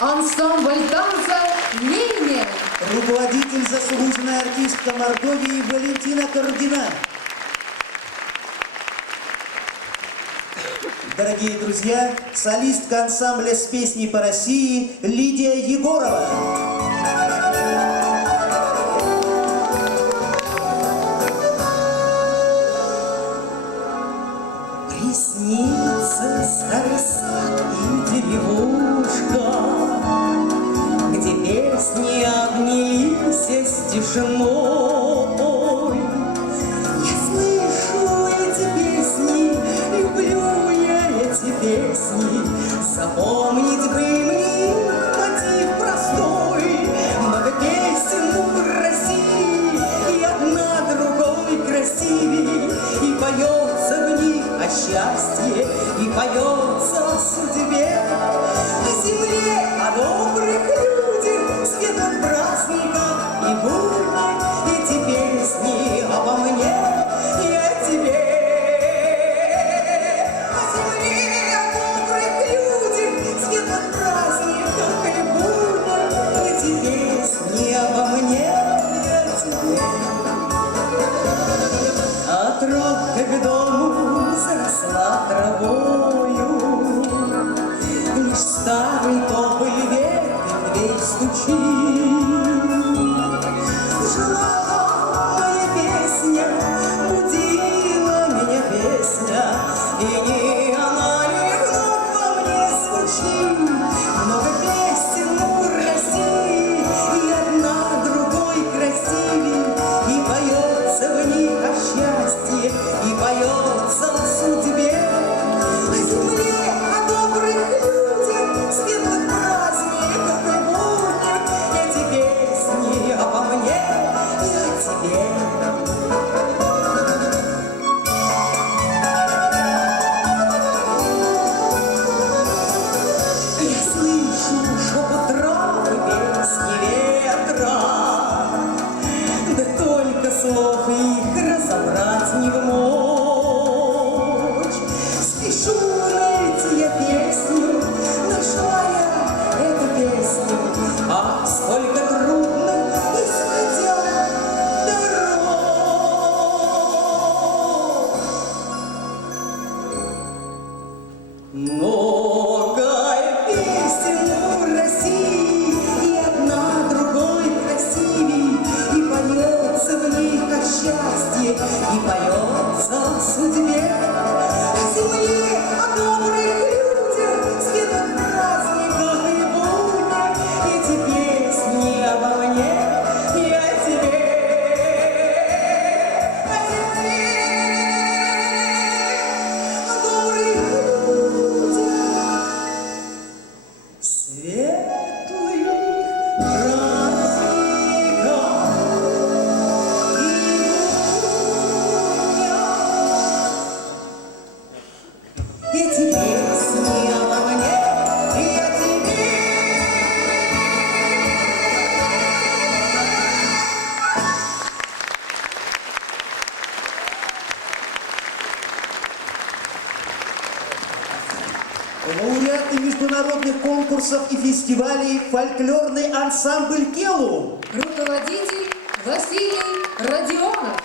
Ансамбль танца «Нейме». Руководитель заслуженная артистка Мордовии Валентина Каргина. Дорогие друзья, солистка ансамбля «С песней по России» Лидия Егорова. Приснится старый сад и деревушка, где песни обнялись с тишиной. Я слышу эти песни, люблю я эти песни. Запомнить бы мне мотив простой. Много песен в России, и одна другой красивей. И поется в них о счастье, и поется о судьбе, о земле, о добрых людях, светлых праздниках и буднях. Эти песни обо мне и о тебе. О земле, о добрых людях, светлых праздниках и буднях. Эти песни обо мне и о тебе. От ровка к дому заросла травою, лишь старый тополь ветви в дверь стучит. Жила моя песня, будила меня песня, и не она ли вновь во мне звучит. Много песен в России, и одна другой красивей, и поется в них о счастье, и поется о судьбе, о земле, о добрых людях, светлых праздниках и буднях. Эти песни обо мне и о тебе. Я слышу шепот трав и песни ветра, да только слов их разобрать не в мочь. Спешу найти я песню, нашла я эту песню, а сколько трудно исходя дорог. Много песен в России, и одна другой красивей, и поется в них о счастье, и поется о судьбе, о земле, о добрых людях, светлых праздниках и буднях. Эти песни обо мне и о тебе. О земле, о добрых людях, светлых праздниках и буднях. Эти песни обо мне и о тебе. Лауреаты международных конкурсов и фестивалей фольклорный ансамбль «Келу». Руководитель Василий Родионов.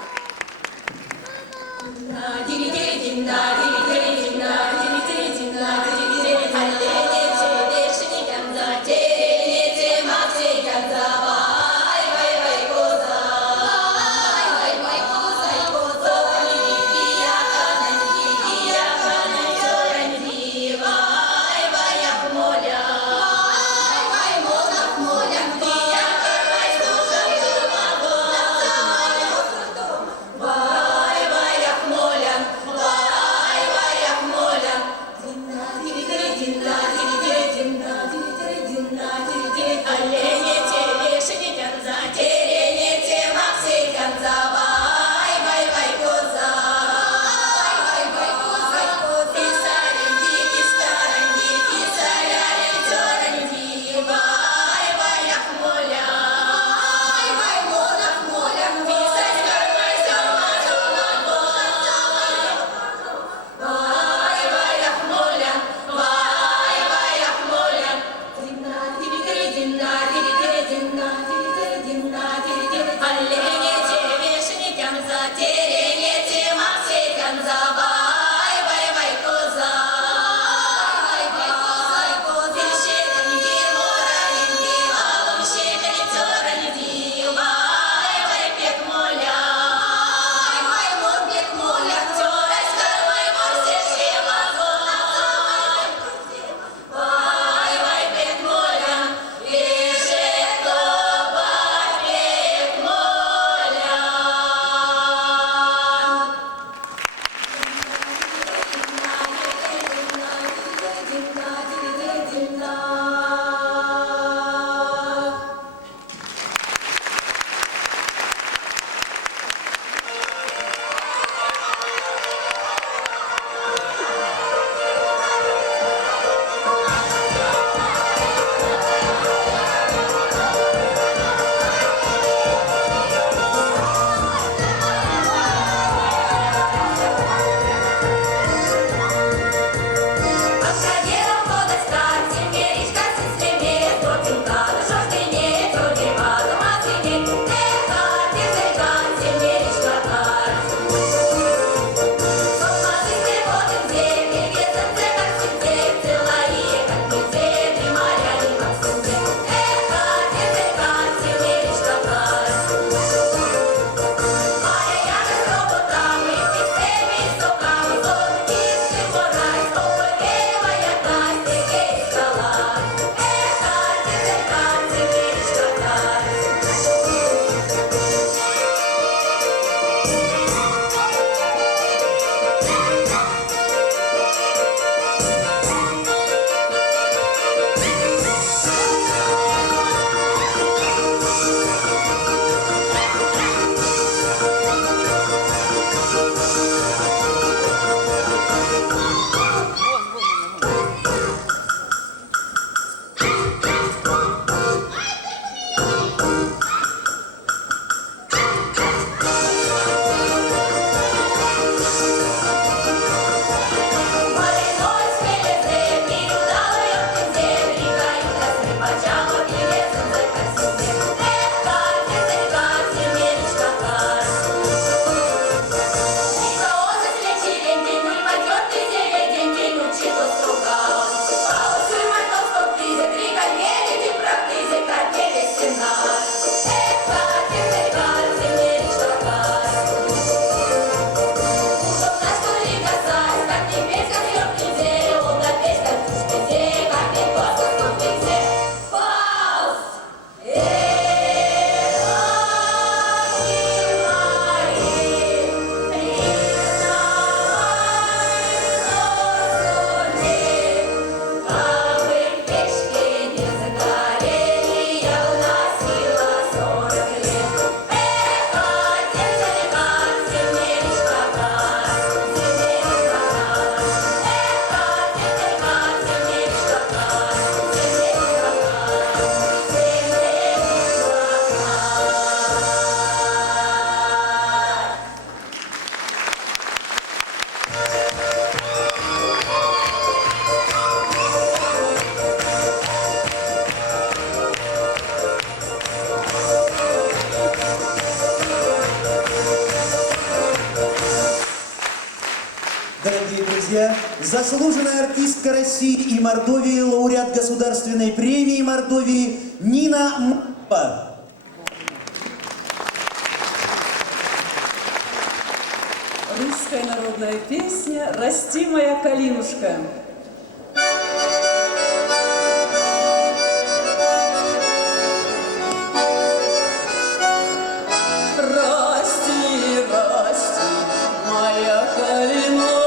Дорогие друзья, заслуженная артистка России и Мордовии, лауреат Государственной премии Мордовии Нина Мапа. Русская народная песня «Расти, моя калинушка». Расти, расти, моя калинушка,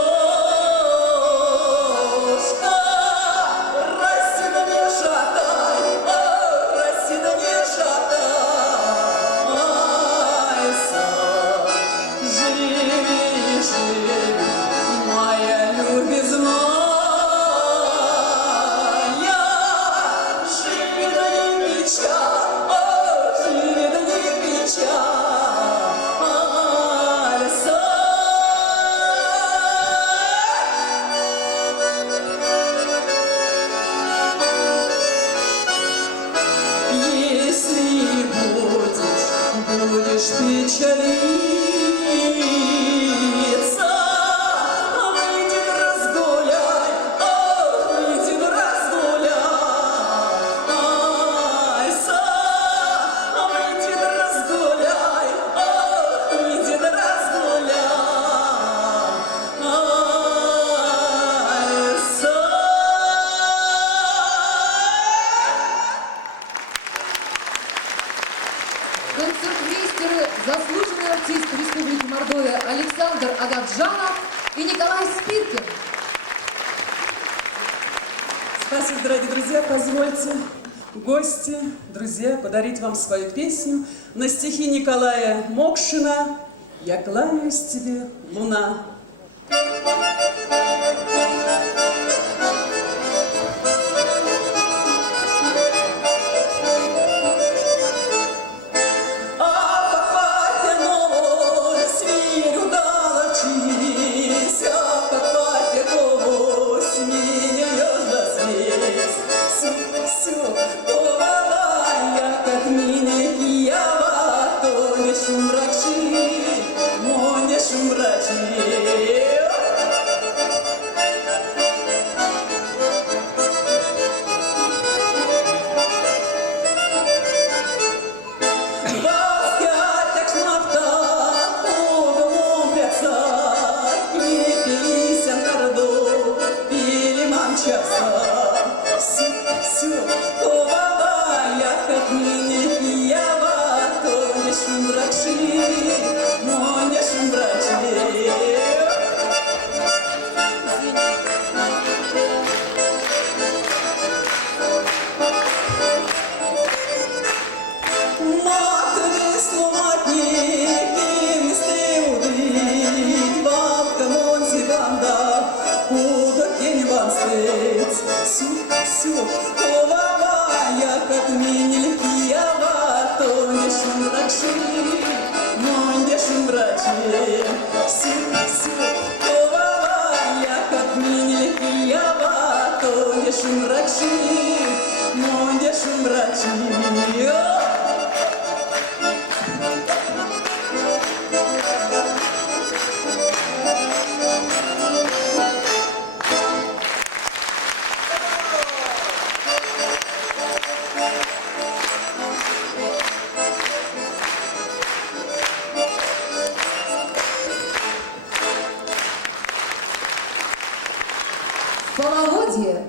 расти да не шатай, расти да не шатайся, живи, живи, моя любезная, живи да не печаль, живи да не печаль. Если будешь печалиться, выйди да разгуляй, выйди да разгуляйся, выйди да разгуляй, выйди да разгуляйся. Концертмейстеры, заслуженный артист Республики Мордовия Александр Агаджанов и Николай Спиркин. Спасибо, дорогие друзья. Позвольте, гости, друзья, подарить вам свою песню на стихи Николая Мокшина «Я кланяюсь тебе, луна». Шумрачи, моня все. Ова, як отменили Киева, то не шум врачи, но не шум врачи. Все, ова, як отменили Киева, то не шум врачи, но не шум врачи. Половодье.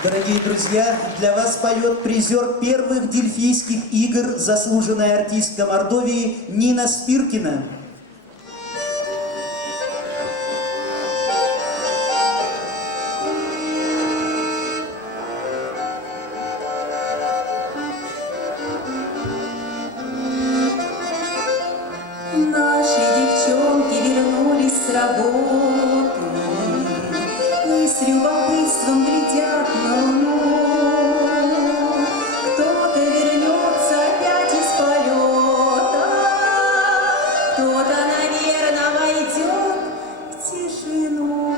Дорогие друзья, для вас поет призер первых Дельфийских игр, заслуженная артистка Мордовии Нина Спиркина. Наши девчонки вернулись с работы и с любопытством глядят на луну. Кто-то вернется опять из полета, кто-то, наверное, войдет в тишину.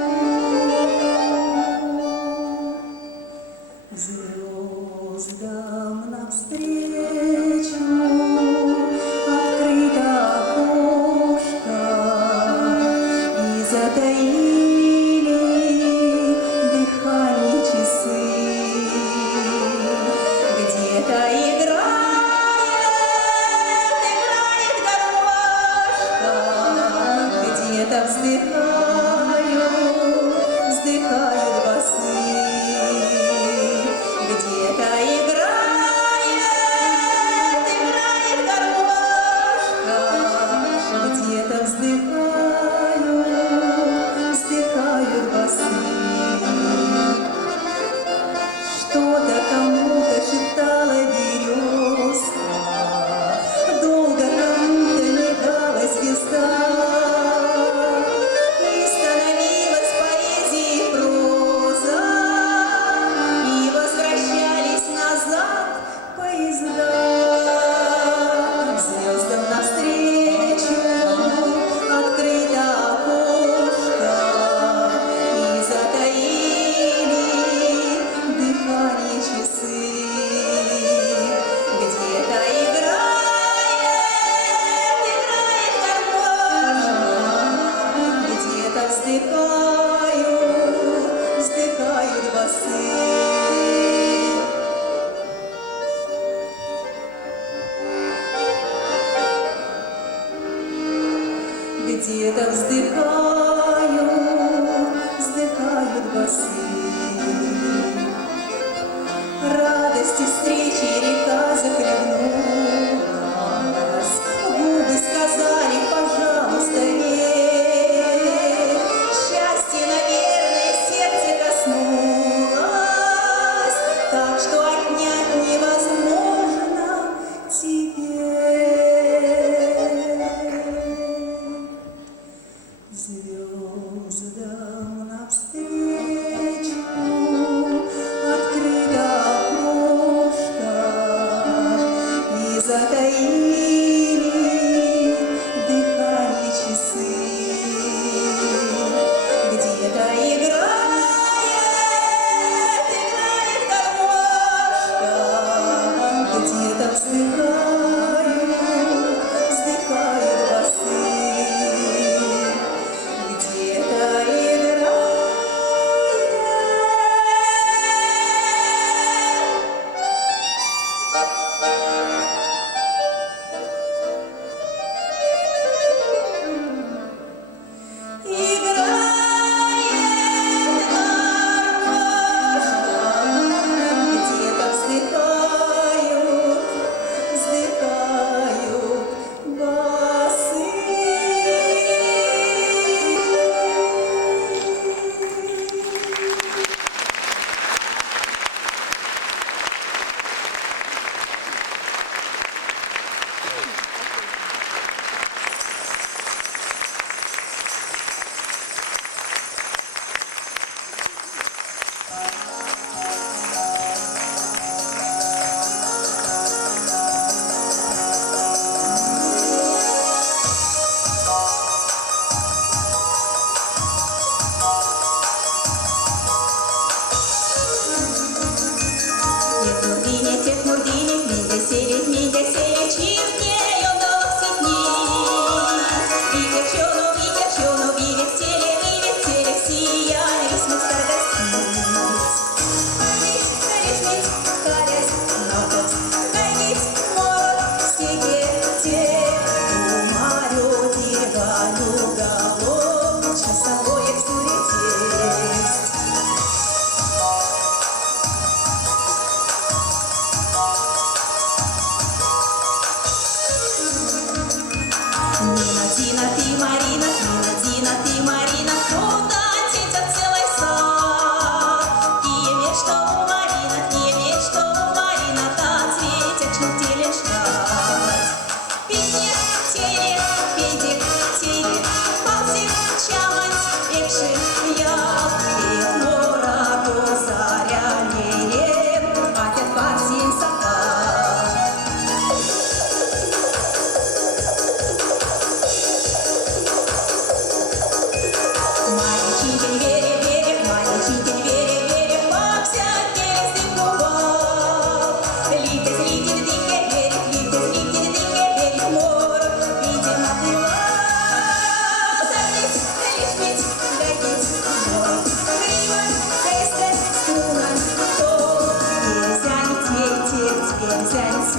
Звездам навстречу открыто окошко, и затаили дыхание часы. Где-то играет гармошка, где-то вздыхают басы. Где-то играет гармошка, где-то вздыхают басы. Что-то кому-то шептала березка, долго кому-то мигала звезда, и становилась поэзией проза, и возвращались назад поезда. Звездам навстречу открыто окошко, и затаили дыхание часы. Где-то играет гармошка, где-то вздыхают басы. Где-то вздыхают басы. Радости встречи река захлебнулась, губы сказали, пожалуйста, верь. Счастье, наверное, сердце коснулось, так что отнять невозможно теперь. Звездам навстречу открыто окошко, и затаили дыхание часы. Где-то играет гармошка, где-то вздыхают басы. Где-то играет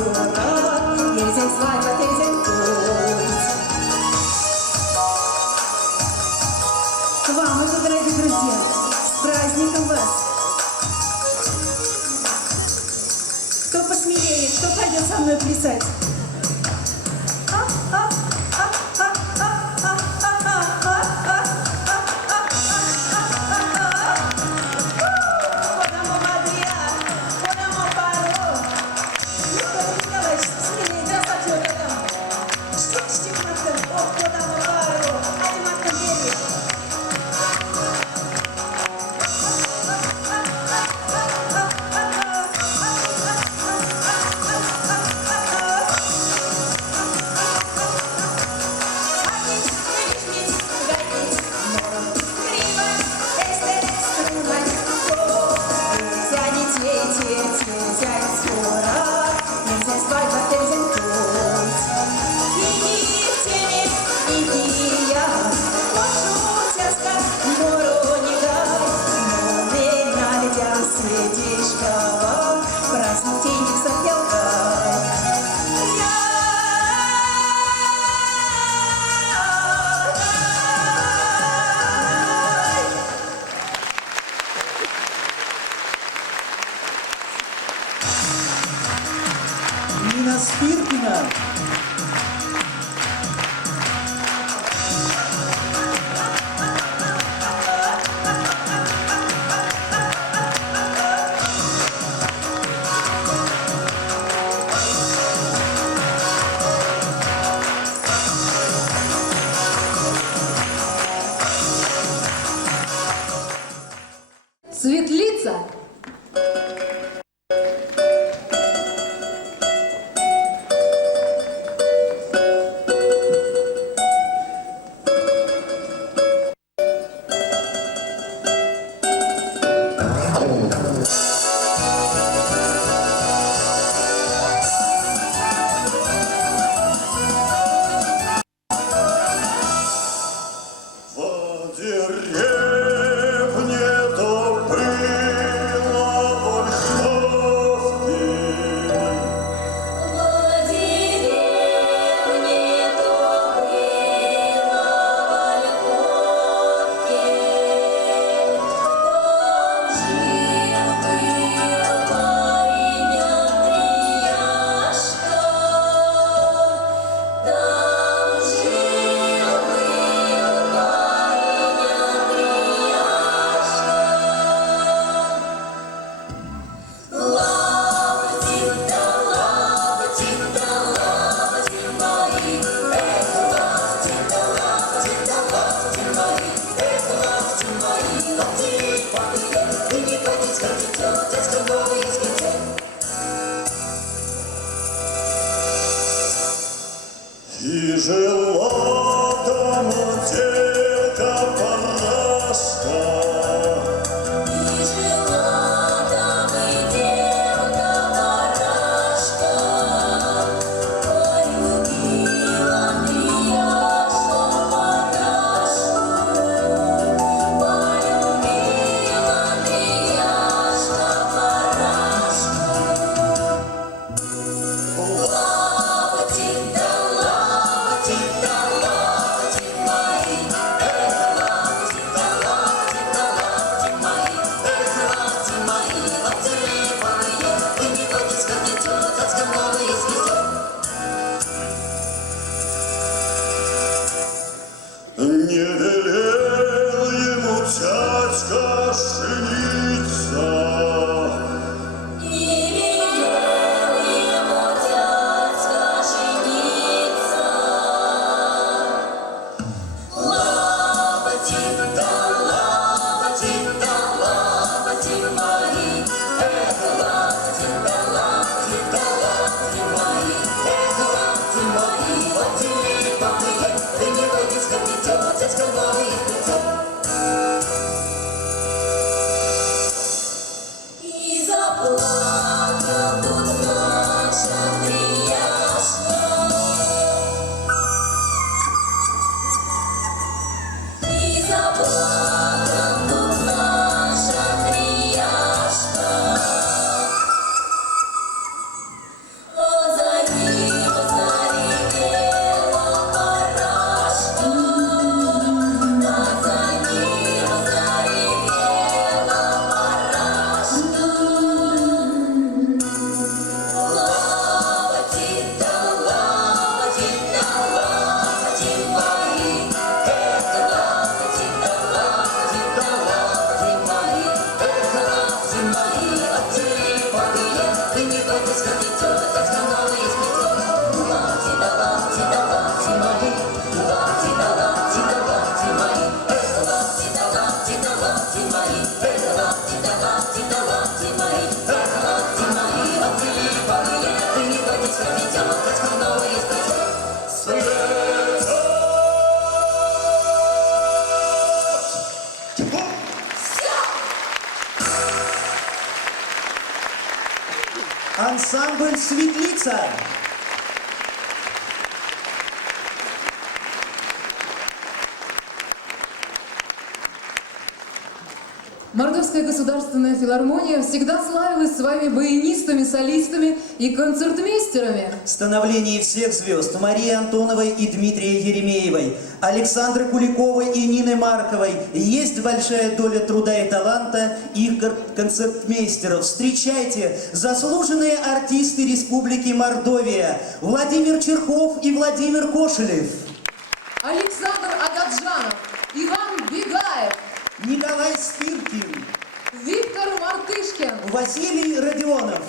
танцора, Тельзень свадьба, Тельзень путь. К вам, мои дорогие друзья, с праздником вас! Кто посмелее, кто пойдет со мной плясать? Нина Спиркина. Светлица. В деревне то было Ольховки. В деревне то было Ольховки, там жил-был парень Андреяшка, там жил-был парень Андреяшка. Лапотин-то, лапотин-то, лапотин мои, эх, лапотин-то, лапотин-то, лапотин мои, эх, лапотин мои, лапотин, помните, вы не ходите, как дитё, дядька Вова из Гетё. И жила там девка Парашка. И жила там и девка Парашка, полюбил Андреяшка Парашку, полюбил Андреяшка Парашку. Лапотин-то, лапотин-то, лапотин мои, эх, лапотин-то, лапотин-то, лапотин мои, эх, лапотин мои, лапотин помые, вы не ходите, как дитё, дядька Вова из Гетё. Не велел ему дядька жениться. Не велел ему дядька жениться. Лапотин-то, лапотин-то, лапотин мои, эх, лапотин-то, лапотин-то, лапотин мои, эх, лапотин мои, лапотин помые, вы не ходите, как дитё, дядька Вова из Гетё. лапти мои, эх, лапти да лапти мои, эх, лапти мои, лапти липовые, пригодится пятерочка новые Светят! Ансамбль «Светлица». Мордовская государственная филармония всегда славилась своими баянистами, солистами и концертмейстерами. Становление всех звезд Марии Антоновой и Дмитрия Еремеевой, Александры Куликовой и Нины Марковой есть большая доля труда и таланта их концертмейстеров. Встречайте, заслуженные артисты Республики Мордовия Владимир Черков и Владимир Кошелев, Александр Агаджанов, Иван Бегаев, Николай Спиркин, Виктор Мартышкин, Василий Родионов.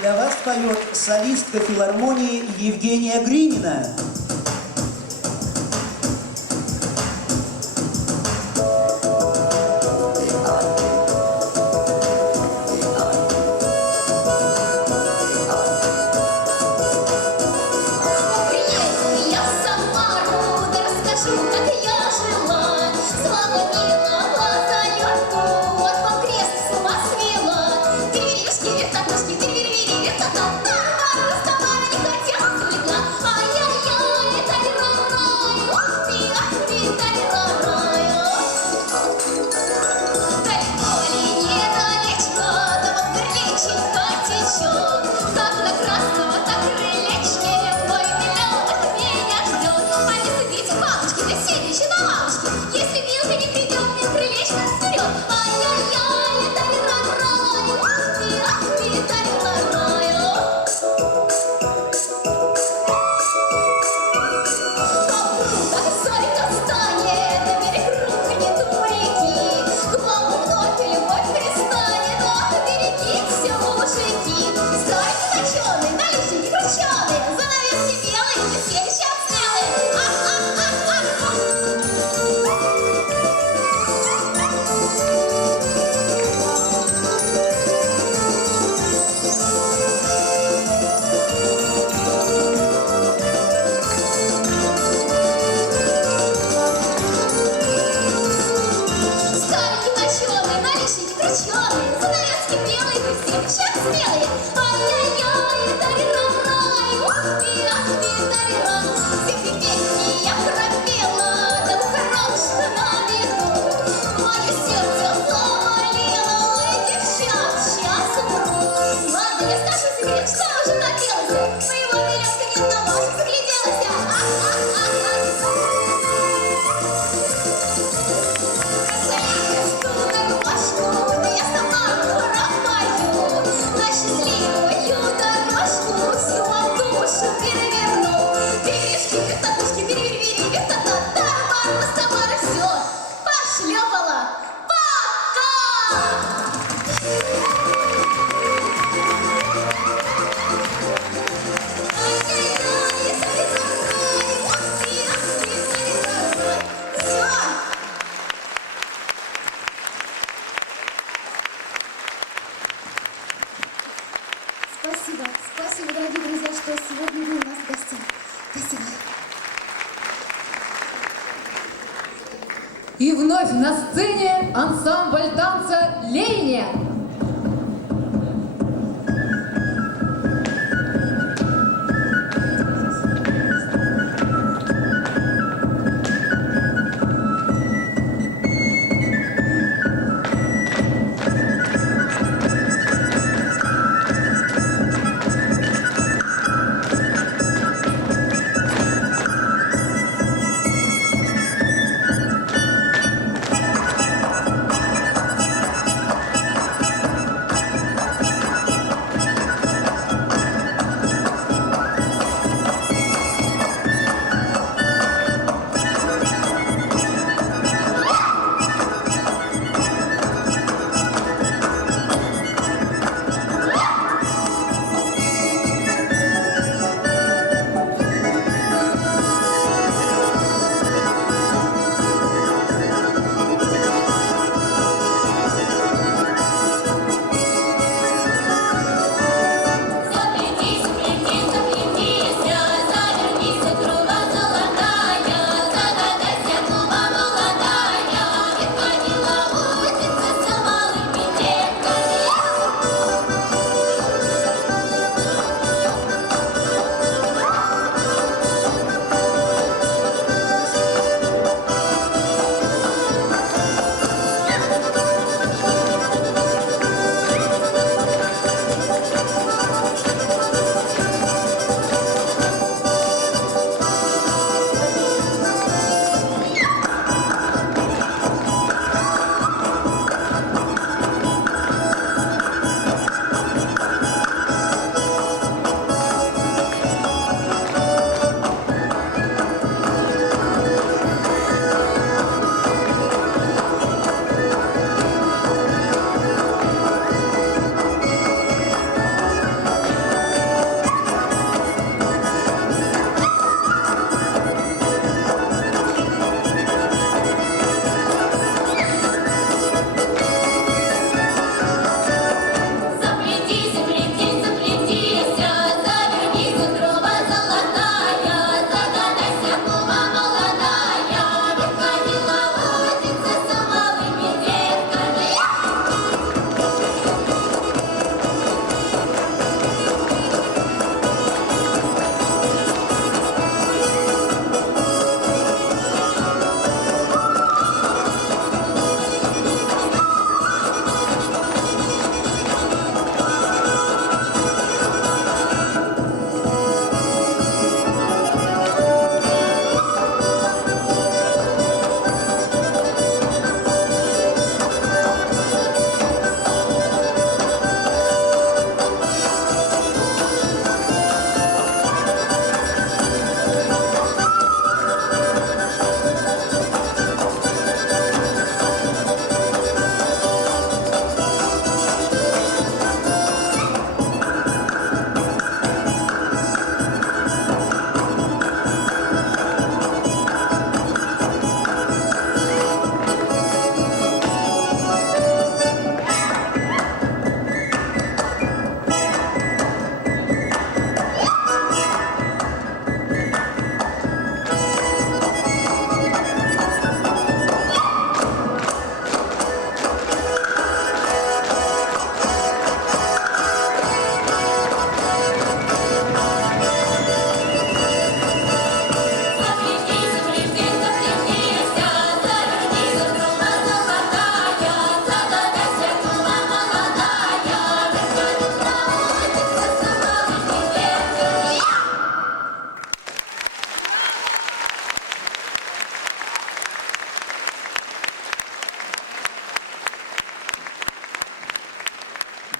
Для вас поет солистка филармонии Евгения Гринина. Я сама рода расскажу, как я жила. Слава мила, заявку, вот вам крест с ума свела. Дверишки, вертокружки, дверь-вери, вертота. Руставара не хотела, улегла. Ай-яй-яй. смелые. Ай-яй-яй, тарирай, ах-ти, тарирай. Все песни я пропела, да хорош на виду. Мое сердце заболело, девчат, сейчас умру. Ладно, я скажу секрет, что уже наделась. Моего березка не одного, загляделась я. Пошлепала! Пока! Все! Спасибо, спасибо, дорогие друзья, что сегодня вы у нас в гостях. Спасибо. И вновь на сцене ансамбль танца «Лейня».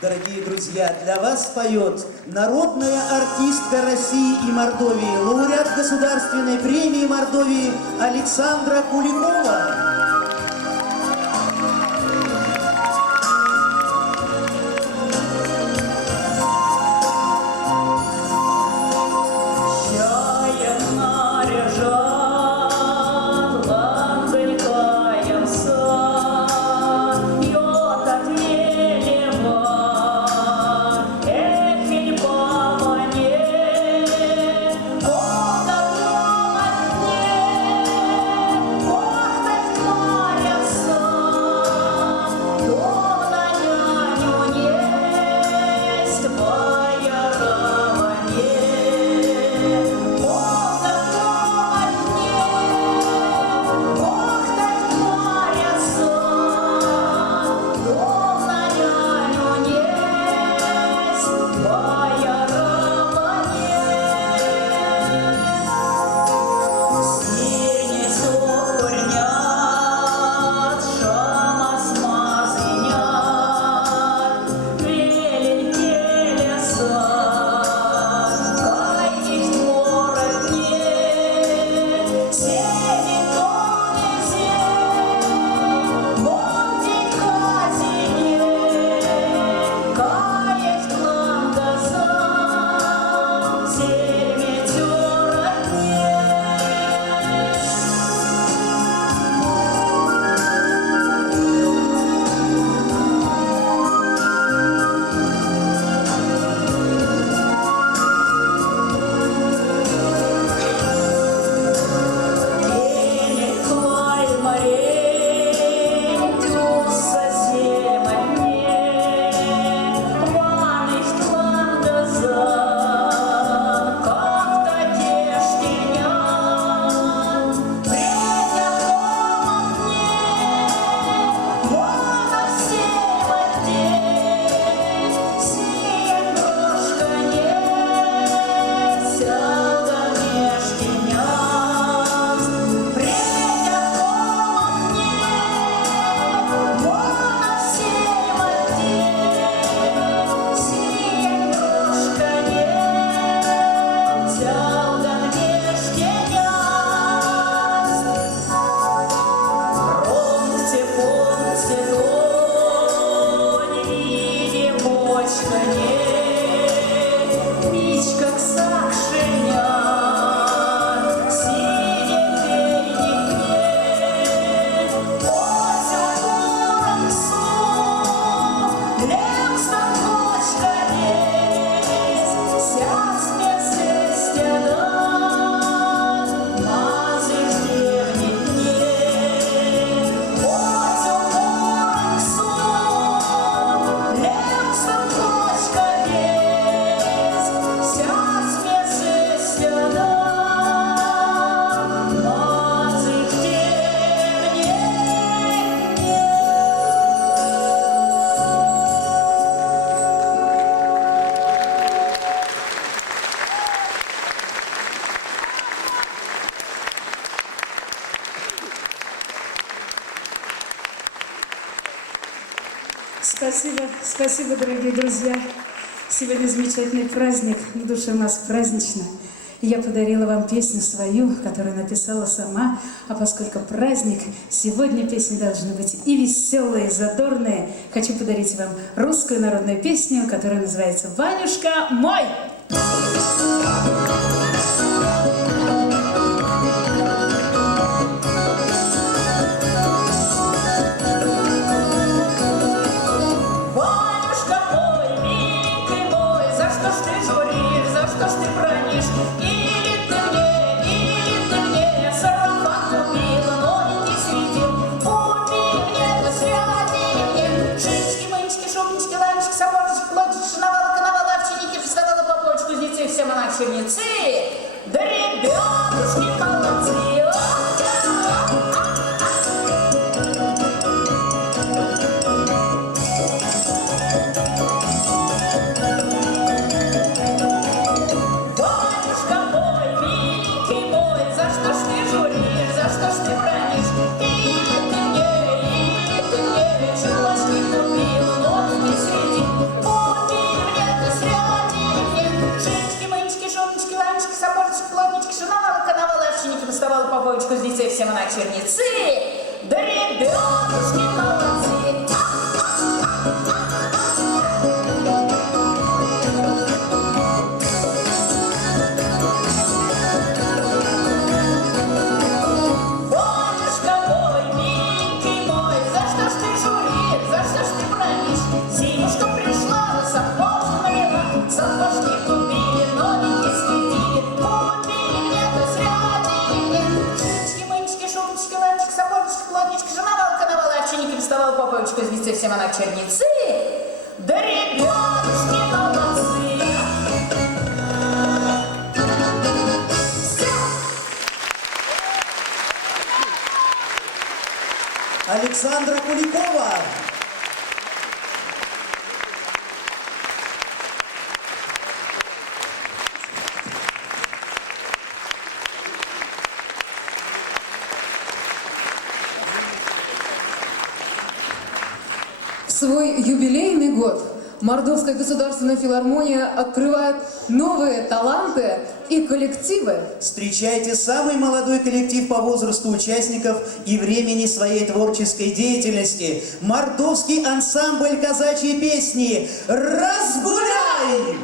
Дорогие друзья, для вас поет народная артистка России и Мордовии, лауреат Государственной премии Мордовии Александра Куликова. Спасибо, дорогие друзья. Сегодня замечательный праздник, на душе у нас празднично. И я подарила вам песню свою, которую написала сама. А поскольку праздник, сегодня песни должны быть и веселые, и задорные. Хочу подарить вам русскую народную песню, которая называется «Ванюшка мой». Все монахи-черницы Черницы, да ребятушки молодцы. Батюшка мой, миленький мой, за что ж ты журишь, за что ж ты бронишь? Зимушка пришла, сапожка налила, сапожки купили, новенькие следили, купили мне, то срядили мне. Шубочки, мынечки, шубочки, ланчик, сапожечка, плотничка, жена коновала, овчинники приставала, поповичку из везде все монах Черницы, да ребятушки молодцы. Александра Куликова. В свой юбилейный год Мордовская государственная филармония открывает новые таланты и коллективы. Встречайте самый молодой коллектив по возрасту участников и времени своей творческой деятельности. Мордовский ансамбль казачьей песни «Разгуляй!»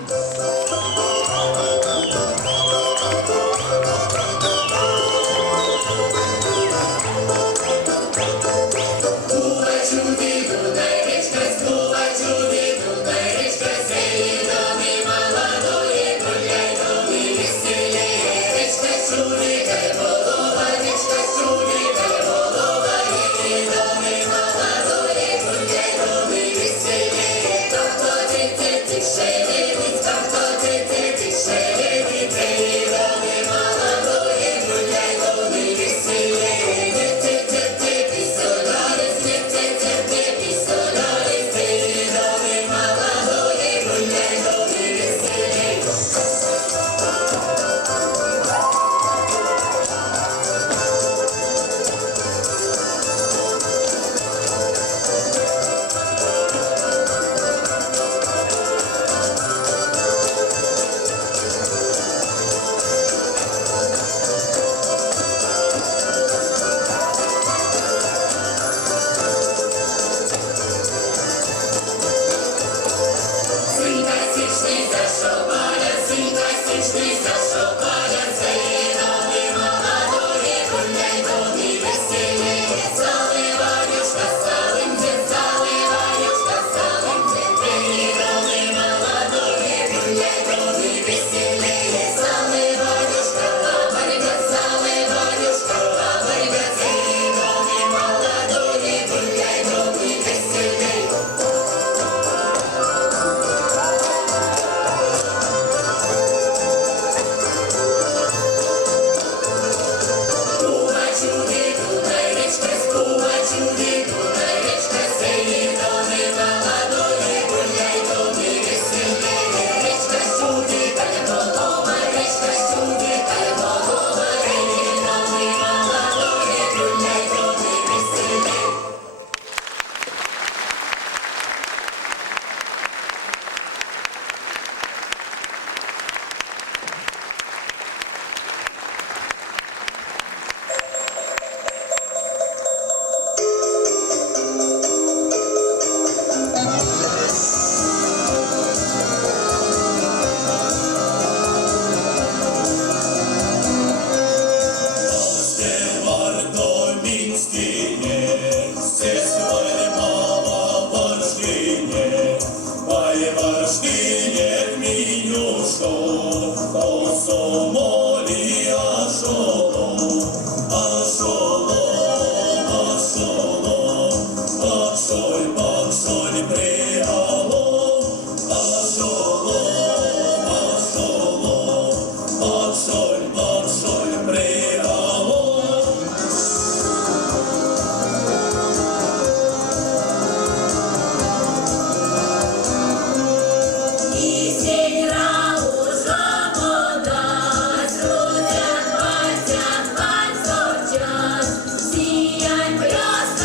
Сияй, блесток.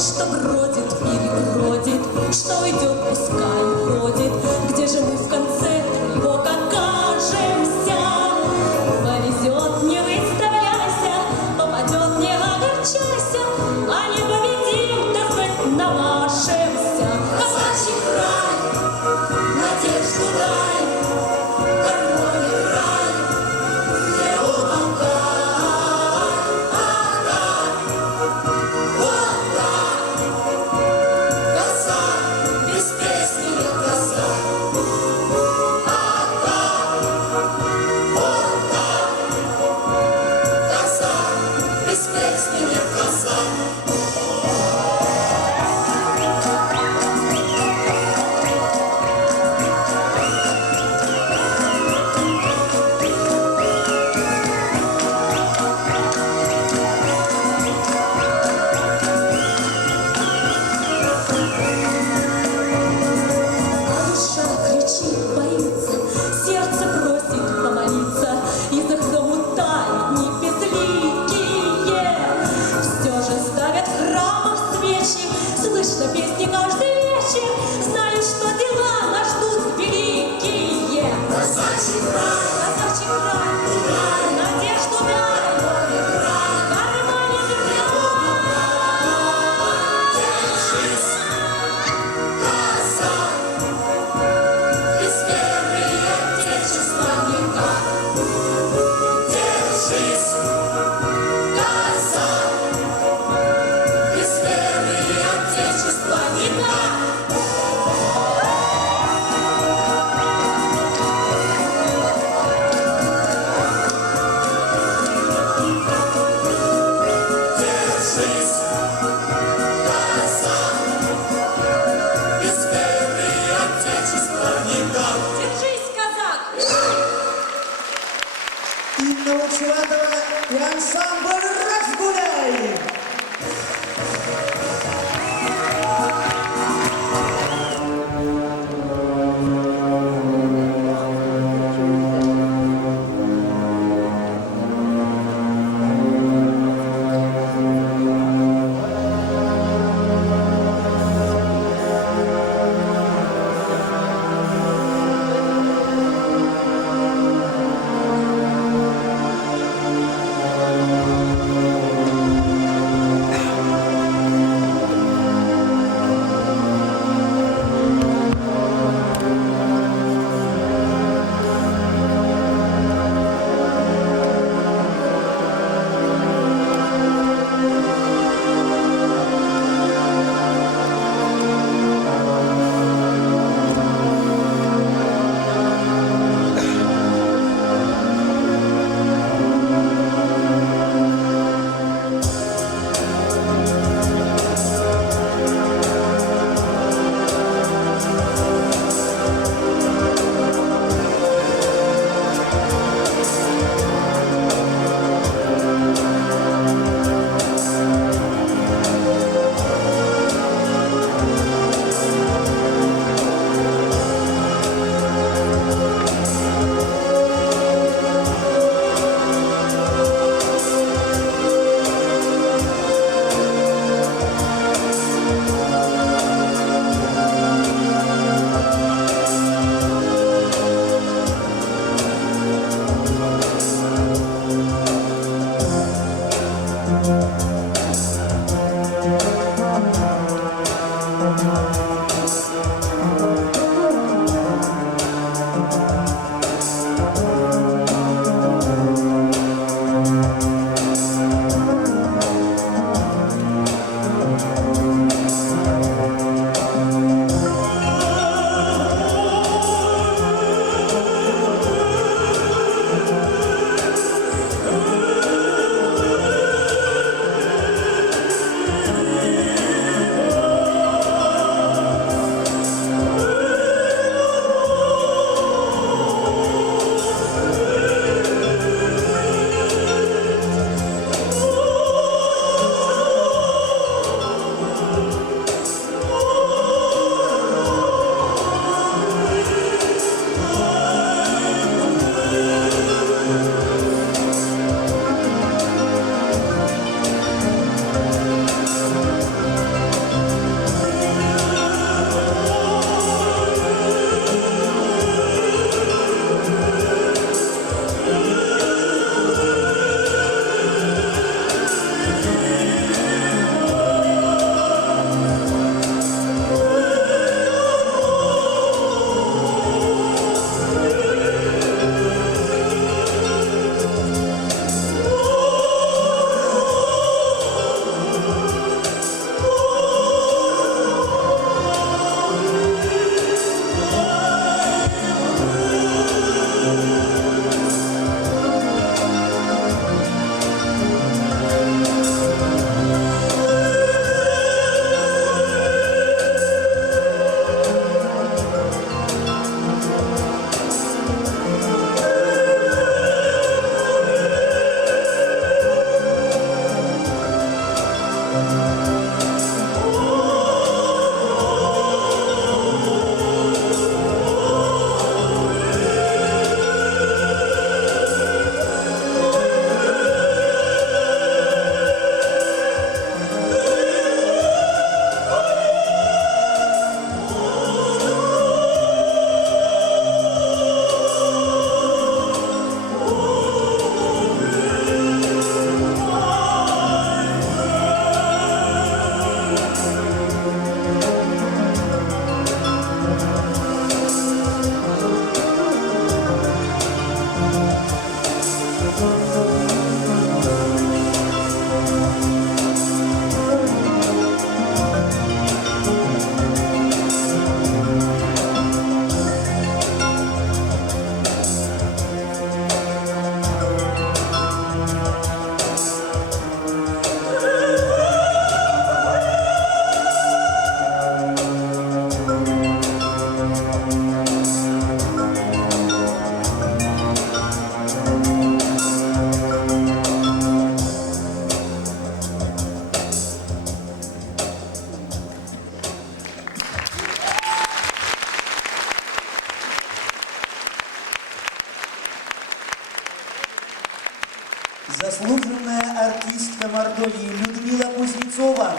что бродит, перебродит, что идет, пускай уходит. Где же мы в конце его окажемся? Повезет, не выставляйся, попадет, не огорчайся, а не победим, так хоть намашемся. Казачий край, надежду дай, гармония край, не умолкай. Вот так, Заслуженная артистка Мордовии Людмила Кузнецова.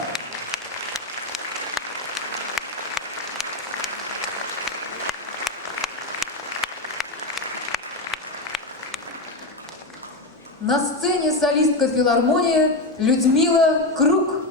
На сцене солистка филармонии Людмила Круг.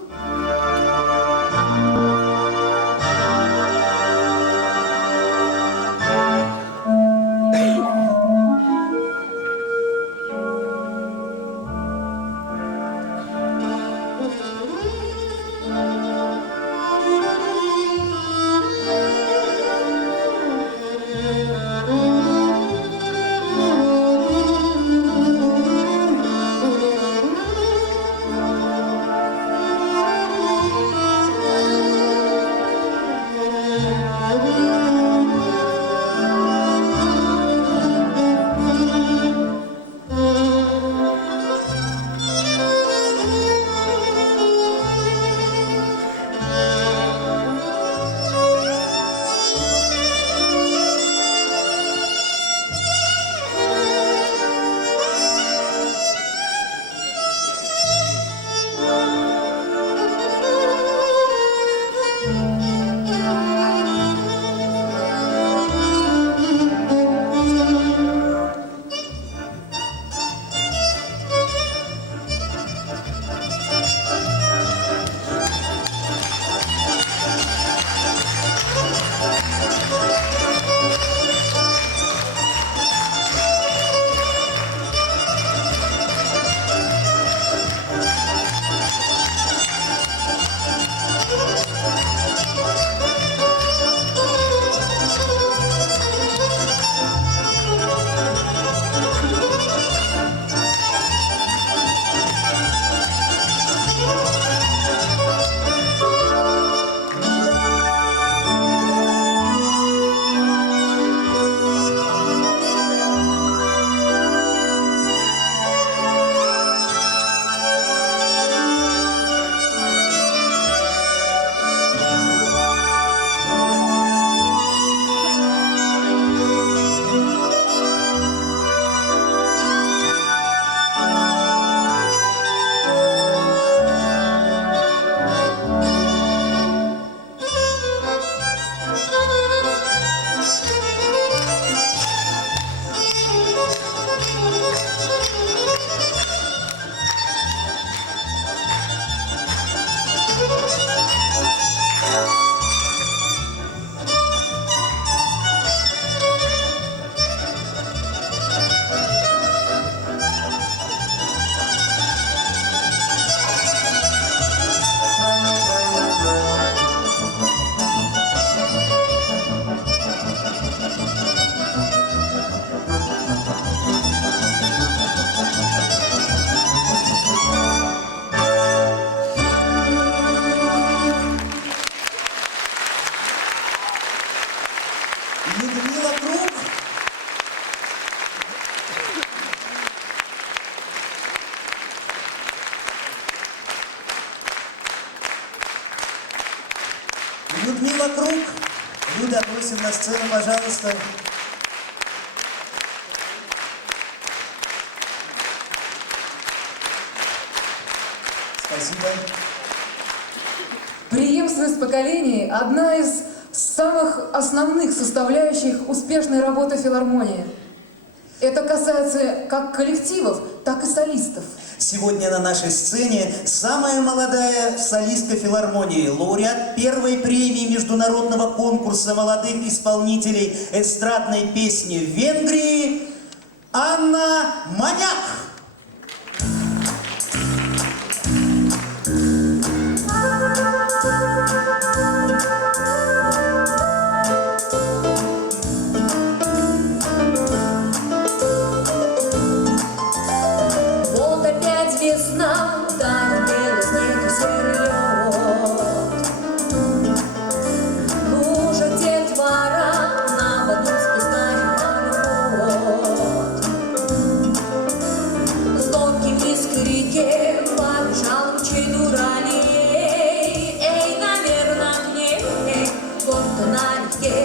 Людмила Круг. Люда, просим на сцену, пожалуйста. Спасибо. Преемственность поколений – одна из самых основных составляющих успешной работы филармонии. Это касается как коллективов, так и солистов. Сегодня на нашей сцене самая молодая солистка филармонии, лауреат первой премии международного конкурса молодых исполнителей эстрадной песни в Венгрии Анна Маняк. Вот опять весна, тает белый снег и серый лед. Лужа детвора на воду спускает пароход. Звонкий вниз к реке побежал ручей дуралей. Эй, наверно, к ней гордо на реке.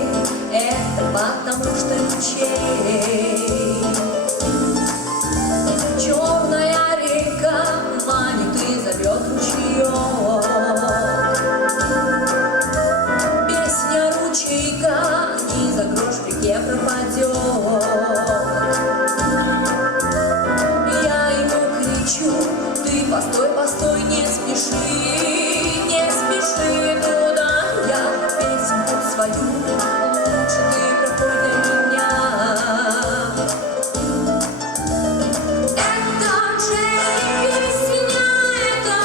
Это потому что ручей. Черная река манит и зовет ручеек. Песня ручейка ни за грош в реке пропадет. Я ему кричу: ты постой, постой, не спеши, не спеши туда. Я песенку свою лучше ты пропой для меня. Это же не песня, это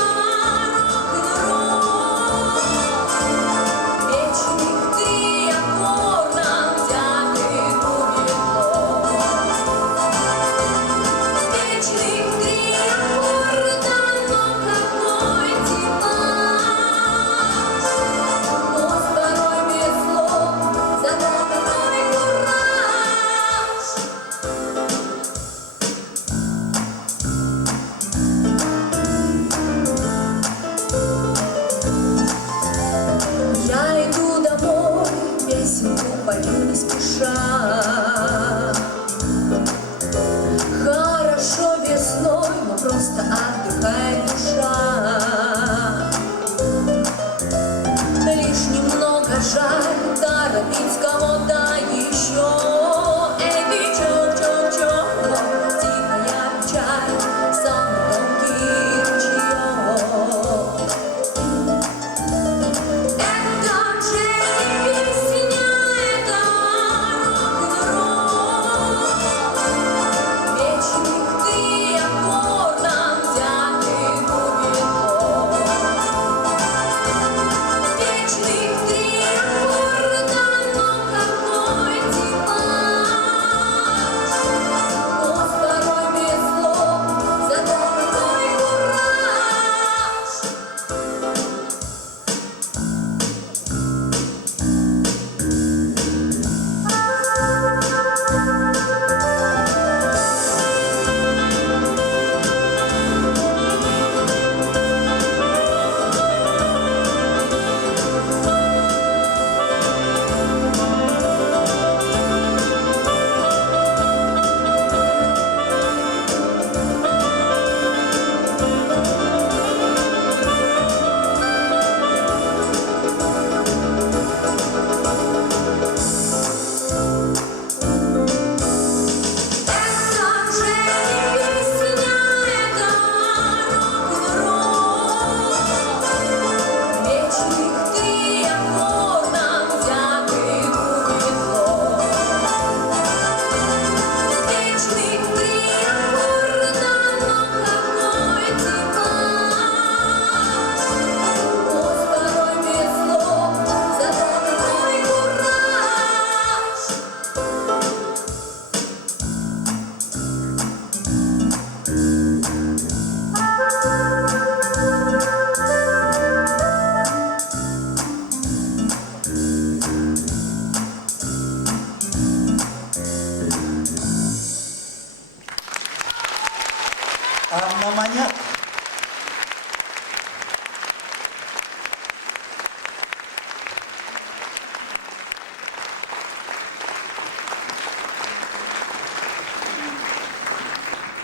рок-н-ролл. Вечных 3 аккорда взятых умело. Вечных 3 аккорда, но какой типаж. Нос второй без слов,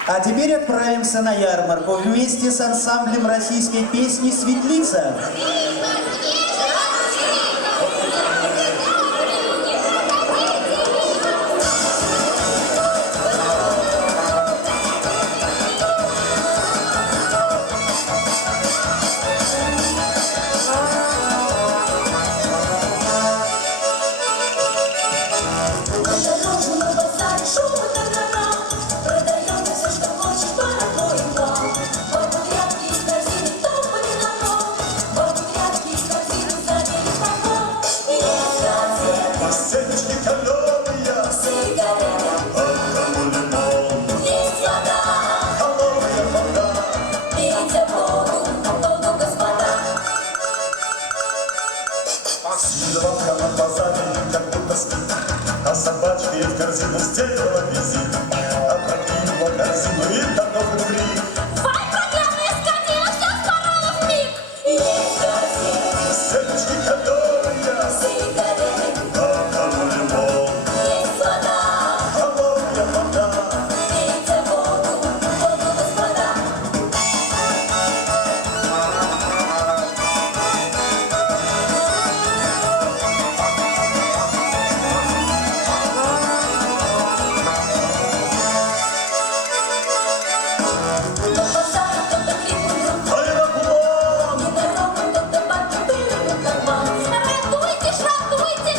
А теперь отправимся на ярмарку вместе с ансамблем российской песни «Светлица». На базаре шум и тарарам, продается все, что хочешь, паровой план. Вокруг грядки и корзины, топали на ног, вокруг грядки и корзины, забили проход. И есть газеты, Семечки каленые, сигареты, а кому лимон, есть вода. холодная вода. Пейте воду, господа. Сидела прямо на базаре, как будто спит, а собачка ей в корзину сделала визит. Опрокинула корзину и дорогу в Рим. Вай, проклятая скотина, все спорола вмиг. Есть газеты, Семечки каленые, сигареты, а кому лимон, есть вода. холодная вода. Пейте воду, господа. На базаре кто-то крикнул вдруг, Аэроплан, ненароком кто-то подкатил ему карман. Ратуйте,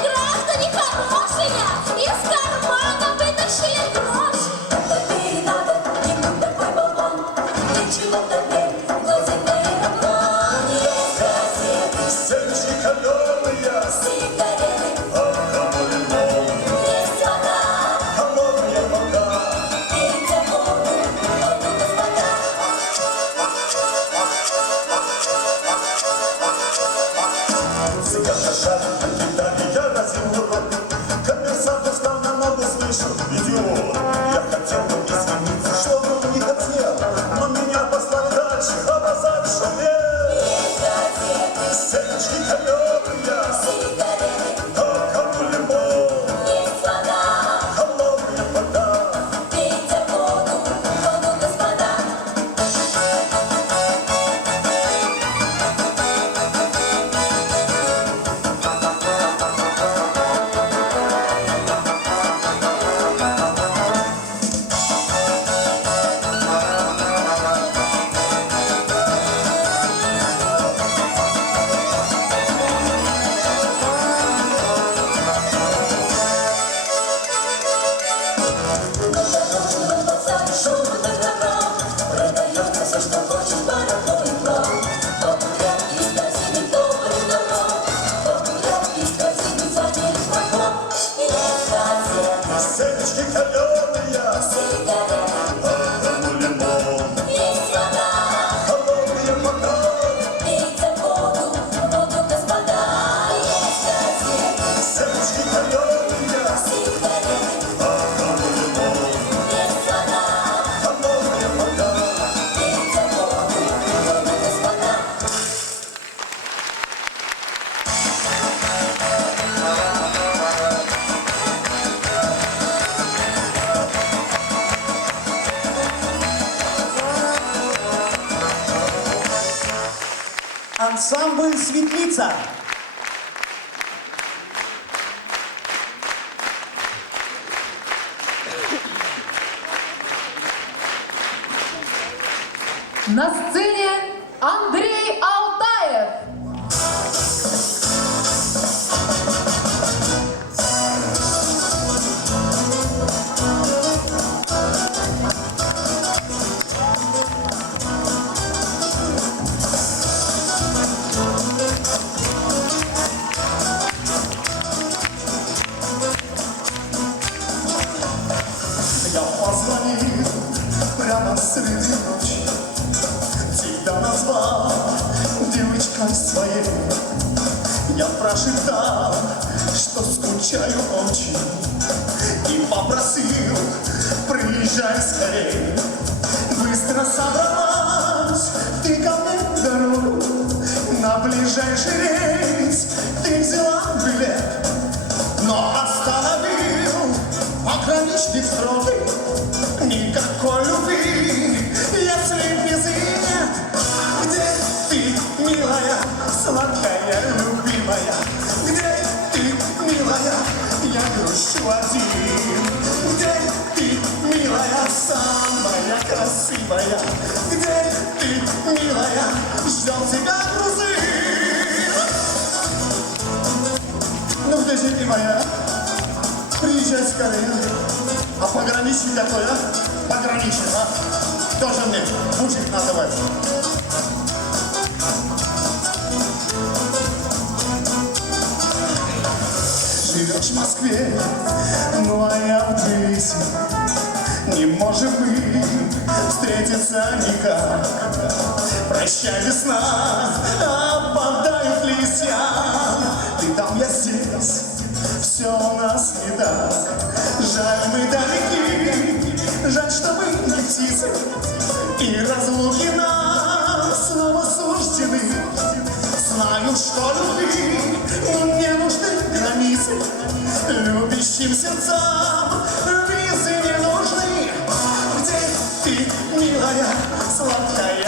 граждане хорошие, из кармана вытащили гроши. Теперь надо ему такой баллон, для чего теперь возит аэроплан. Есть газеты, семечки каленые, сигареты, а кому лимон, есть вода. холодная вода. Пейте воду, господа. Цыганка шарит на гитаре, я разинул рот. Коммерсант встал на ногу, слышу, идиот. Я хотел бы извиниться, что он не хотел, но меня послали дальше, а базар шумел. Есть газеты, Семечки каленые, сигареты, а кому лимон, есть вода. холодная вода. Пейте воду, господа. На базаре шум и тарарам, продается все, что хочешь, паровой план. Вокруг грядки из корзины топали на ног, вокруг грядки из корзины забили проход. И есть газеты, Семечки каленые, сигареты, а кому лимон, есть вода. холодная вода. Пейте воду, господа. Есть газеты, Семечки каленые, сигареты, а кому лимон, есть вода. холодная вода. Пейте воду, господа. Ансамбль «Светлица». На сцене Андрей Алтаев. Я позвонил прямо среди ночи, тебя назвал девочкой своей. Я прошептал, что скучаю очень, и попросил, приезжай скорей. Быстро собралась ты ко мне в дорогу, на ближайший рейс ты взяла билет, но остановил пограничник строгий, никакой любви сладкая, любимая? Где ты, милая? Я грущу один. Где ты, милая, самая красивая? Где ты, милая? Ждем тебя грузин. Ну где же ты моя? Приезжай скорее. А пограничник какой, а? Пограничник, а? Тоже мне мужик называть. Живешь в Москве, ну а я в Тбилиси. Не можем мы встретиться никак. Прощай, весна, опадают листья. Ты там, я здесь, все у нас не так. Жаль, мы далеки, жаль, что мы не птицы. И разлуки нам снова суждены. Знаю, что любви не нужны границы. Любящим сердцам визы не нужны. Где ты, милая, сладкая,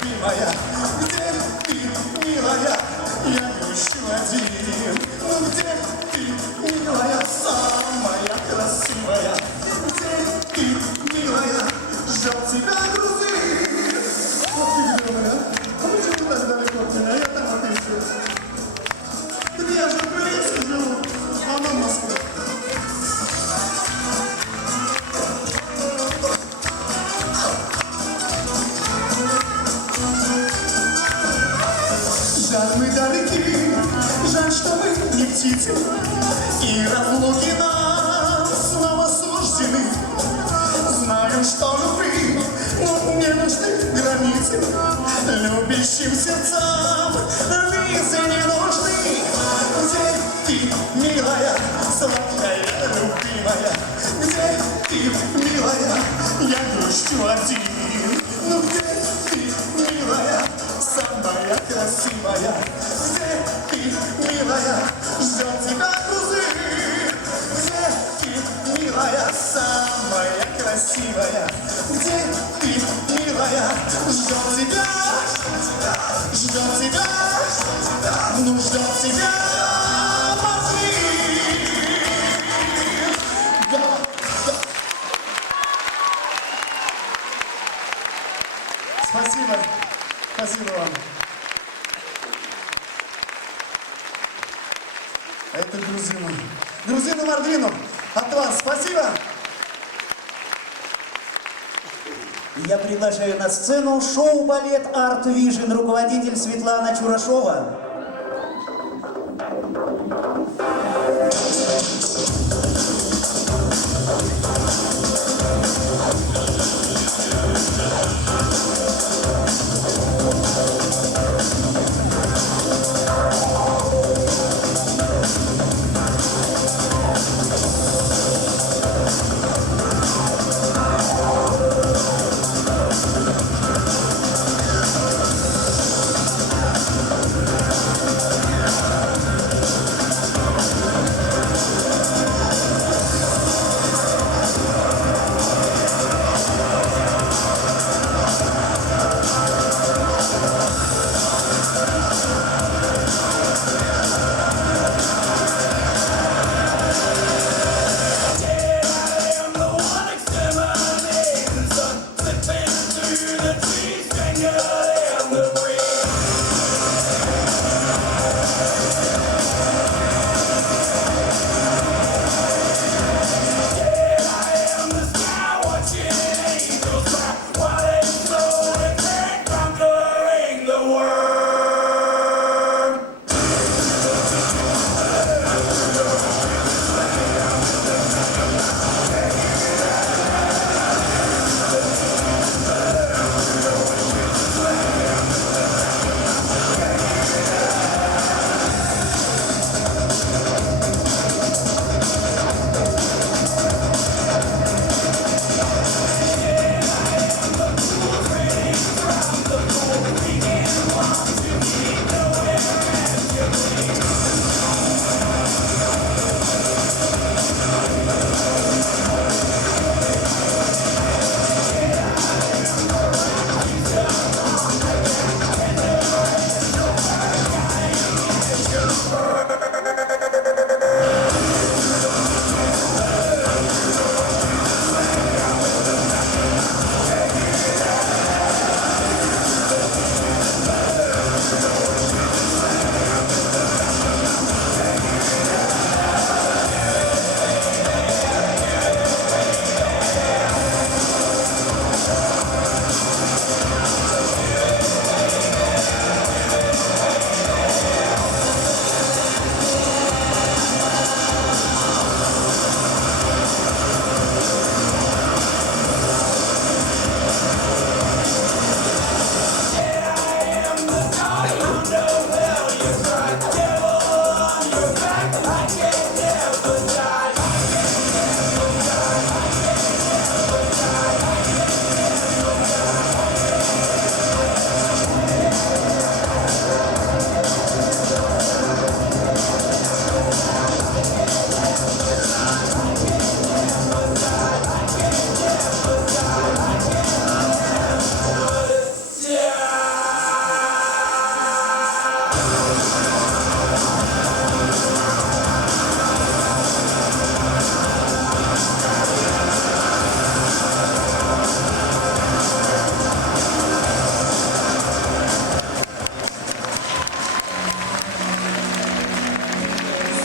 любимая? Где ты, милая, я грущу один. Ну где ты, милая, самая красивая? Где ты, милая, ждет тебя грузин? Вот ты где у меня? А почему так далеко от меня? Я там вот ищу. Так я же в Тбилиси живу, а она в Москве. Жаль, мы далеки, жаль, что мы не птицы. И разлуки нам снова суждены. Знаю, что любви не нужны границы. Любящим сердцам визы не нужны. Где ты, милая, сладкая, любимая? Где ты, милая, я грущу один. Ну где ты, милая, самая красивая? Где ты, милая, ждет тебя грузин? Где ты, милая, самая красивая? Где ты, милая, ждет тебя, ну ждет тебя Москвы. Спасибо, спасибо вам. Это грузину. Грузину Мордвину от вас спасибо. Я приглашаю на сцену шоу-балет Art Vision, руководитель Светлана Чурашова.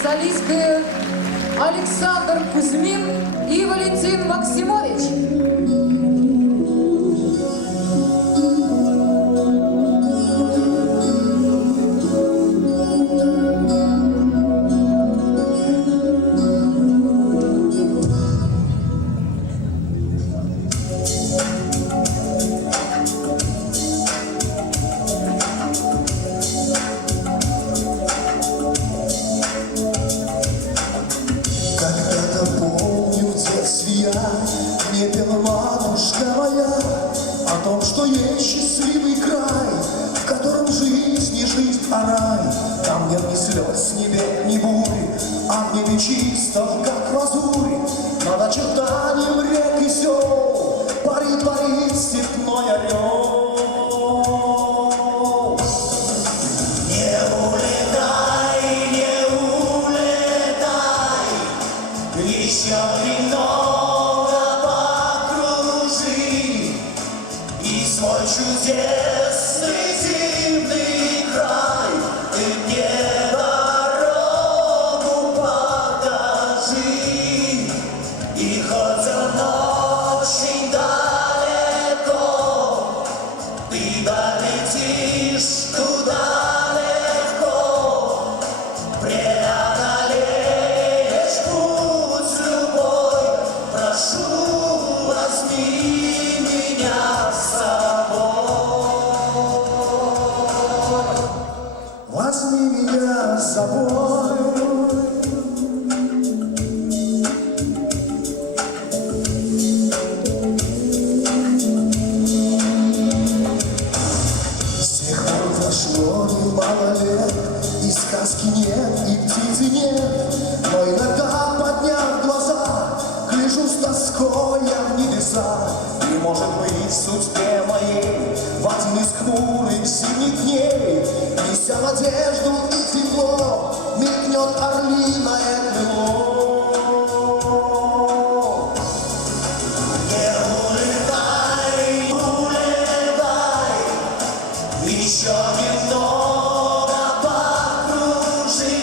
солисты Александр Кузьмин и Валентин Максимович. Когда-то помню в детстве я, мне пела матушка моя о том, что есть счастливый край, в котором жизнь не жизнь, а рай. Там нет ни слез, ни бед, ни бури, а в небе чисто, как лазурь. Над очертанием рек и сел парит, парит степной орел. Не улетай, не улетай, еще немного покружи, и свой чудесный зимний край ты мне дорогу покажи. И хоть он очень далеко, ты долетишь туда легко, преодолеешь путь любой. Прошу, возьми меня с собой. Возьми меня с собой. С тех пор прошло немало лет, и сказки нет, и птицы нет. Но иногда, подняв глаза, гляжу с тоской я в небеса. И, может быть, в судьбе моей в один из хмурых зимних дней, неся надежду и тепло, мелькнет орлиное крыло. Не улетай, улетай, еще немного покружи,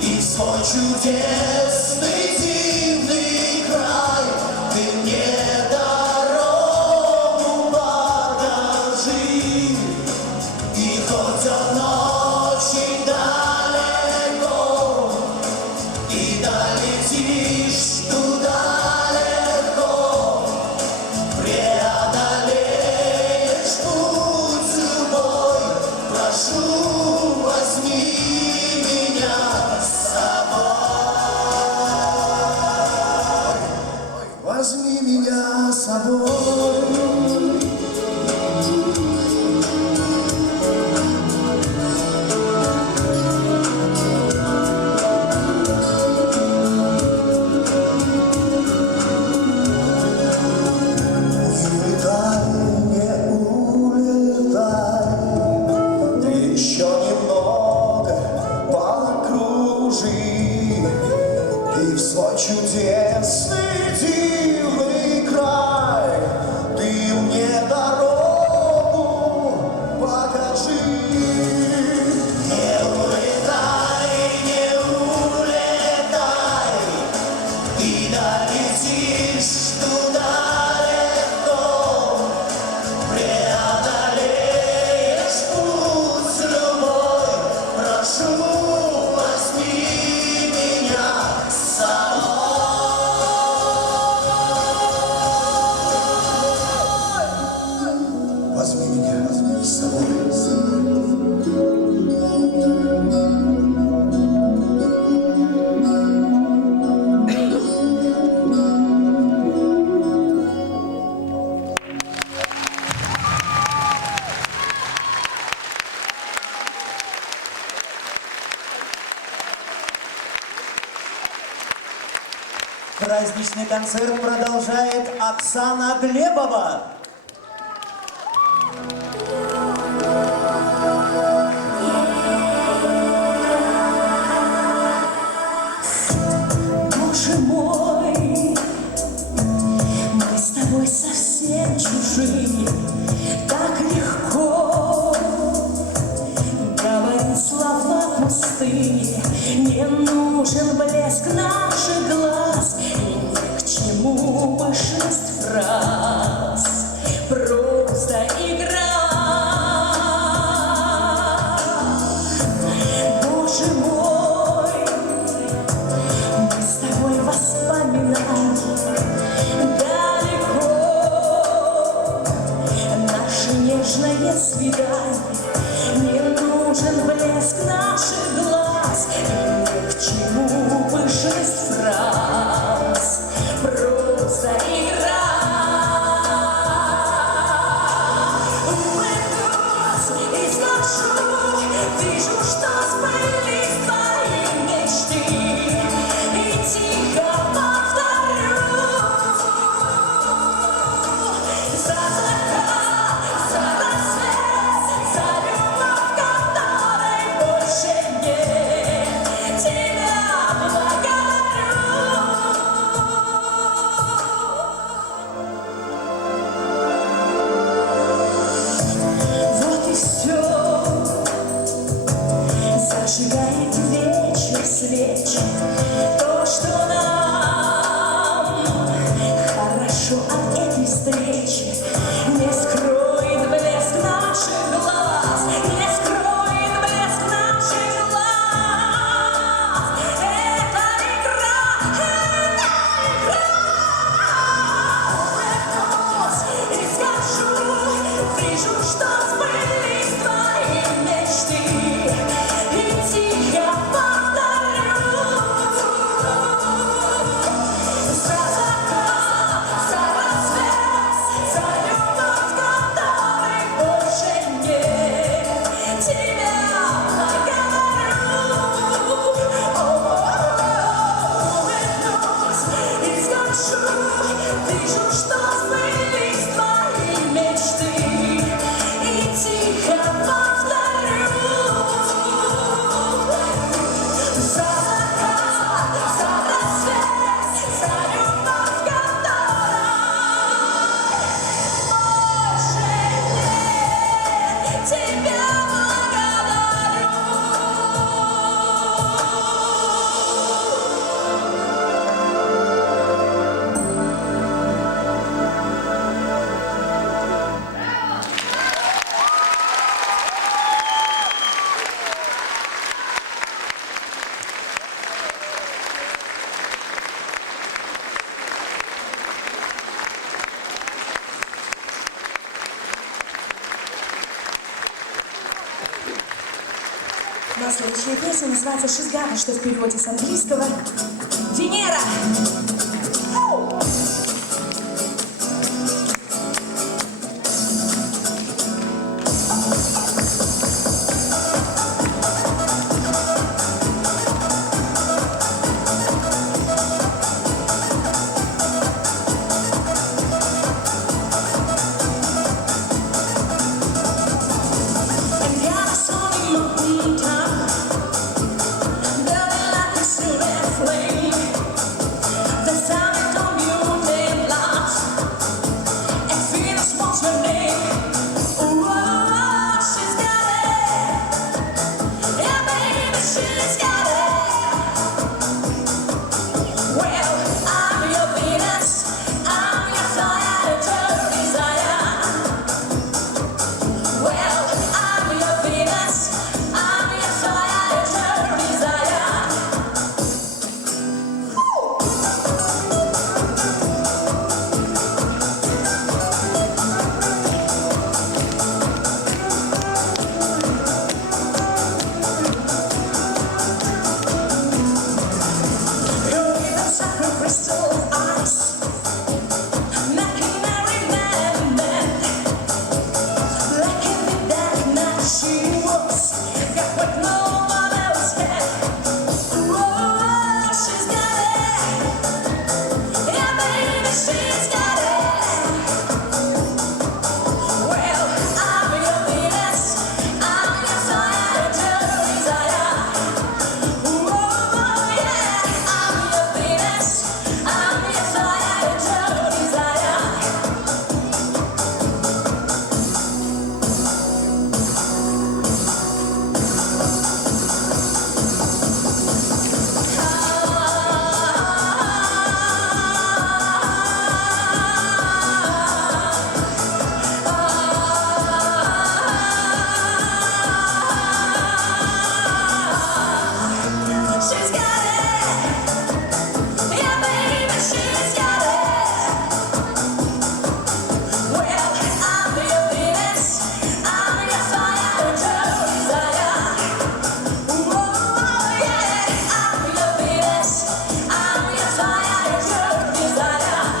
и свой чудесный зимний край ты мне дорогу покажи. И хоть он очень далеко, и долетишь туда легко, преодолеешь путь любой. Прошу, возьми меня с собой. Возьми меня с собой. Не улетай, еще немного покружи, и в свой чудесный дивный край ты мне дорогу покажи. Не улетай, не улетай, и долетишь туда легко, преодолеешь путь любой. Прошу, возьми меня с собой. Возьми меня с собой. Праздничный концерт продолжает Оксана Глебова. Боже мой, мы с тобой совсем чужие, так легко говорить слова пустые, не нужен блеск наших глаз, и ни к чему пышность фраз, просто игра. Боже мой, мы с тобой воспоминаем далеко наше нежное свидание. Не нужен блеск наших глаз, и ни к чему пышность фраз, просто игра. Улыбнусь и скажу, вижу, что сбылись твои мечты, и тихо повторю: за закат, за рассвет, за любовь, которой больше нет, тебя благодарю. Вот и все. Зажигает вечер свечи, то, что нам хорошо от этой встречи, не скроет блеск наших глаз, не скроет блеск наших глаз. Это игра, это игра. Улыбнусь и скажу, вижу, что сбылись твои мечты, и тихо повторю: за закат, за рассвет, за любовь, которой больше нет, тебя благодарю. Улыбнусь и скажу, вижу, что сбылись твои мечты, и тихо повторю: за закат, за рассвет, за любовь, которой больше нет, тебя благодарю. Но следующая песня называется «Шизгара», что в переводе с английского «Венера». And got a sunny mountain top, burning like a silver flame. She's got it. Yeah, baby, she's got it. Well, I'm your Venus. I'm your fire, your desire. Oh, yeah, I'm your Venus. I'm your fire, your desire.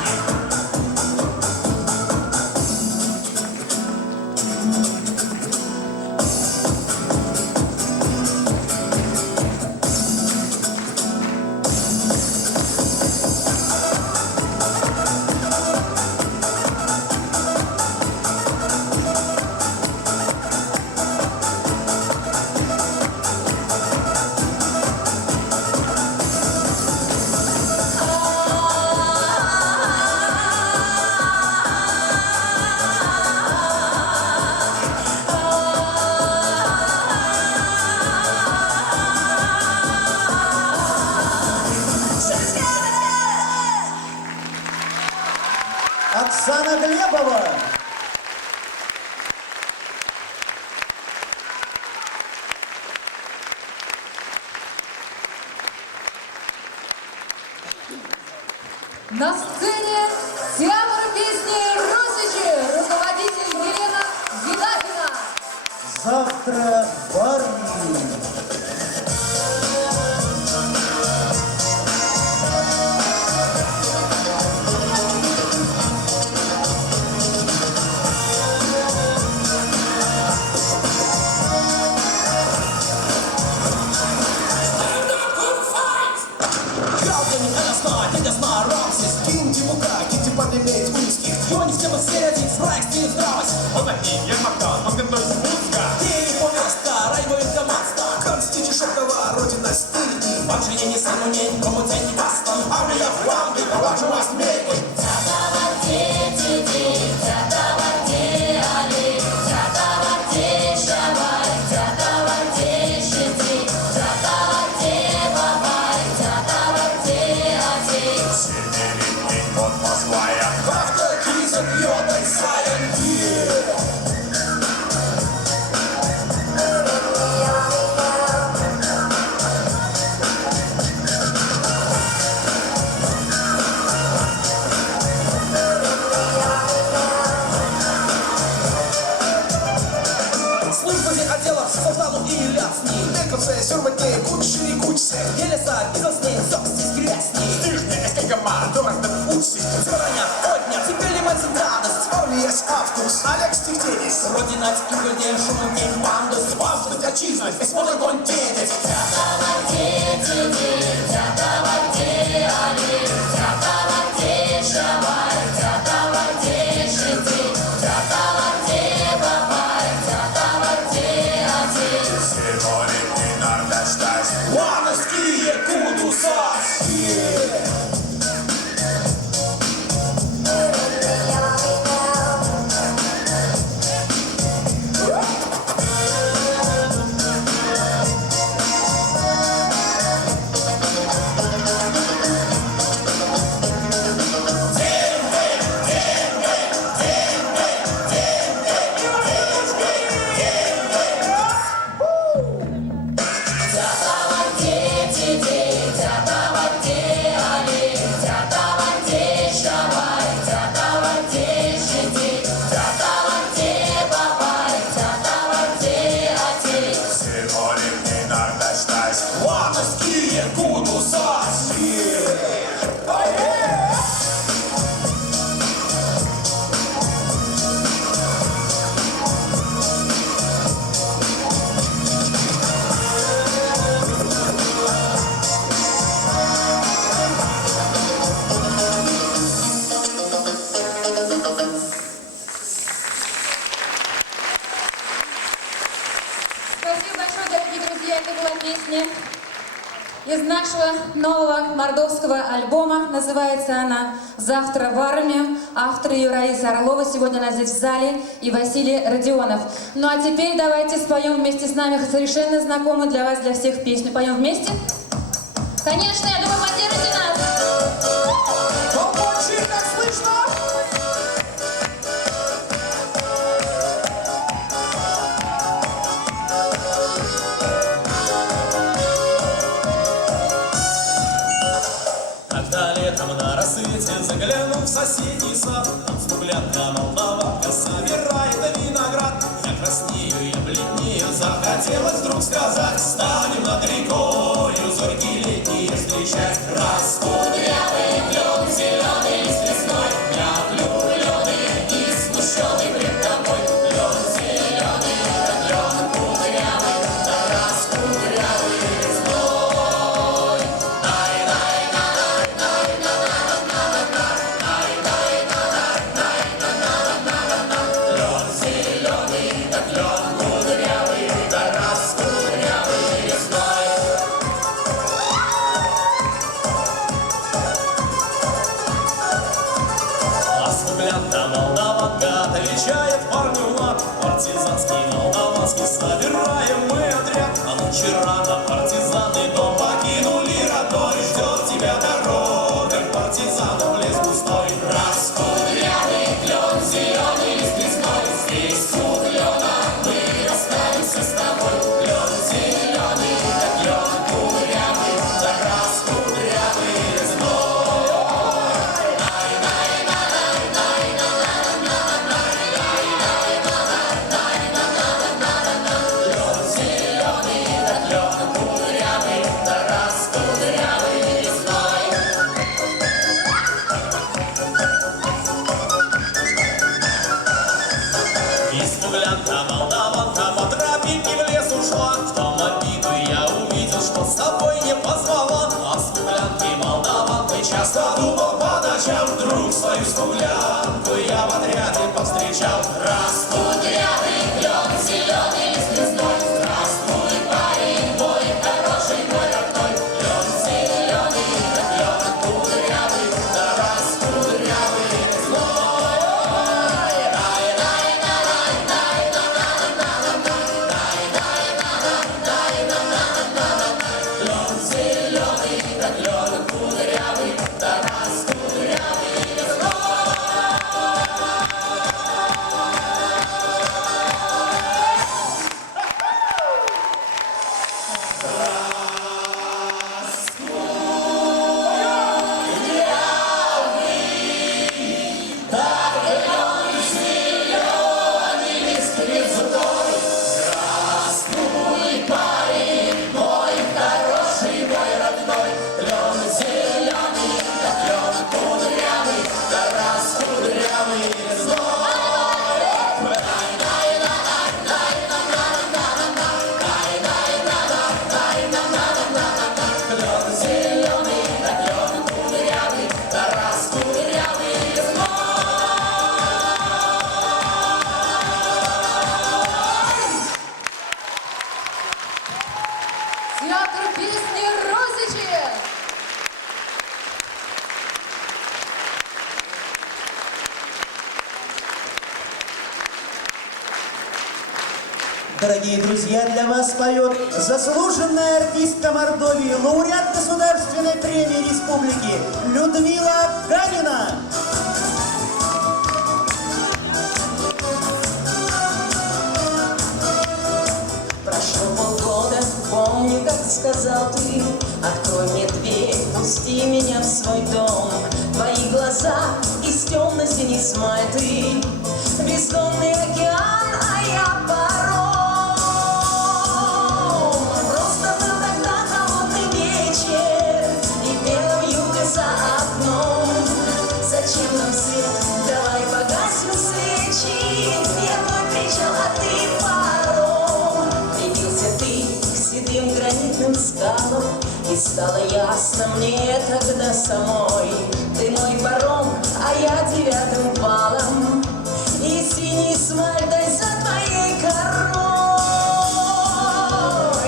She's got it. Оксана Глебова. На сцене театр песни «Русичи», руководитель Елена Едафина. Завтра в армии. Спасибо большое, дорогие друзья. Это была песня из нашего нового мордовского альбома. Называется она «Завтра в армию». Автор ее Раиса Орлова. Сегодня она здесь в зале. И Василий Родионов. Ну а теперь давайте споем вместе с нами совершенно знакомую для вас, для всех песню. Поем вместе? Конечно, я думаю, поддержите нас. Как слышно? загляну в соседний сад, там смуглянка молдаванка собирает виноград. Я краснею, я бледнею, захотелось вдруг сказать: станем над рекою зорьки летние встречать. Раскудрявый клен, зеленый лист лесной, я влюбленный и смущенный пред тобой. Клен зеленый, да клен кудрявый, да раскудрявый лесной. Клен зеленый, да клен кудрявый, да раскудрявый лесной. А смуглянка молдаванка отвечает парню лап: партизанский молдаванский собираем мы отряд. А нынче рано партизаны дом покинули родной, ждет тебя дорога к партизанам в лес густой. Раскудрявый клен, зеленый лист лесной, здесь у клена мы расстанемся с тобой. Клен зеленый, да клен кудрявый, да раскудрявый лесной. Клен зеленый, да клен кудрявый, да раскудрявый лесной. И смуглянка молдаванка по тропинке в лес ушла. В том обиду я увидел, что с собой не позвала. А смуглянки молдаванкой часто думал по ночам. Вдруг свою смуглянку я в отряде повстречал. Раскудрявый клен, зеленый лист лесной, здравствуй, парень мой, хороший мой родной. Клен зеленый, да клен кудрявый, да раскудрявый лесной. Клен зеленый, да клен кудрявый, да раскудрявый лесной. Здравствуй, парень мой, хороший мой родной. Клен зеленый, да клен кудрявый, да раскудрявый лесной. Клен зеленый, да клен кудрявый, да раскудрявый лесной. Театр песни «Розычи». Дорогие друзья, для вас поет заслуженная артистка Мордовии, лауреат Государственной премии Республики Людмила Ганина. Прошло полгода, помню, как сказал ты: открой мне дверь, пусти меня в свой дом. Твои глаза из темно-синий смайты, бездонный океан, а я паром. Просто был тогда холодный вечер, и пела вьюга за окном. Зачем нам свет? Давай погасим свечи. Я твой причал, а ты паром. Прибился ты к седым гранитным скалам, и стало ясно мне тогда самой: ты мой паром, а я девятым валом, и синий смальтой за твоей корой.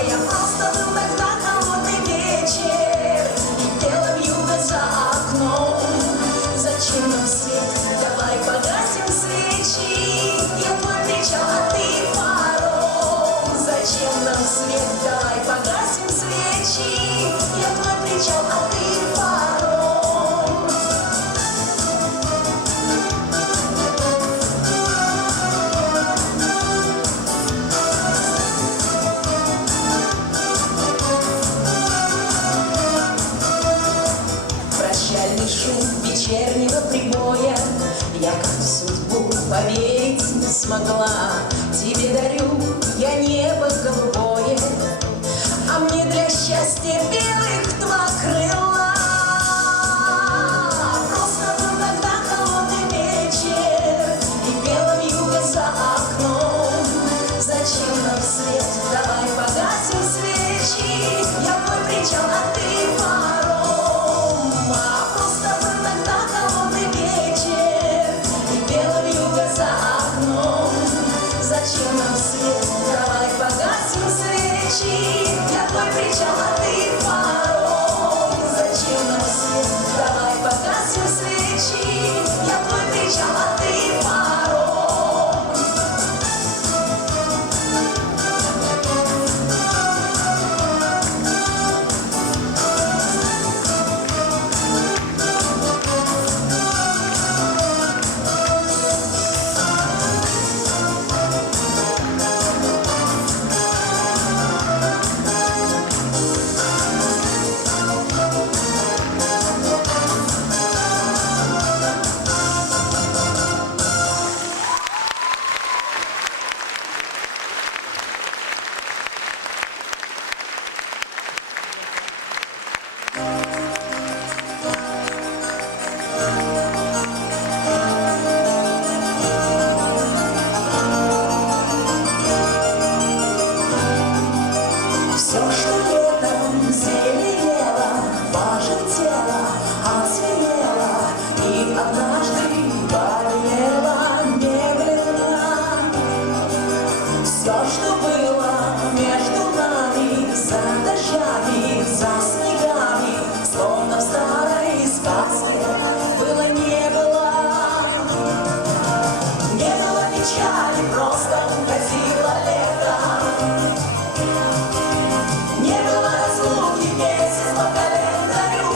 Я просто был тогда холодный вечер, и пела вьюга за окном. Зачем нам свет? Давай погасим свечи. Я твой причал, а ты паром. Зачем нам свет? Давай погасим свечи. Я твой причал, а ты паром. смогла. Тебе дарю я небо голубое, а мне для счастья белых два крыла. Просто был тогда холодный вечер, и пела вьюга за окном. Зачем нам свет? Давай погасим свечи. Я твой причал, а ты паром. Просто был тогда холодный вечер, и пела вьюга за окном. Зачем нам свет? Давай погасим свечи. Я твой причал, а ты паром. Зачем нам свет? Давай погасим свечи. Я твой причал, а ты паром. Все, что летом зеленело, пожелтело, отсвело и однажды болело медленно. Все, что было между нами, за дождями, за снегами, словно в старой сказке, было не было. Не было печали, просто уходило лето. Не было разлуки, месяц по календарю.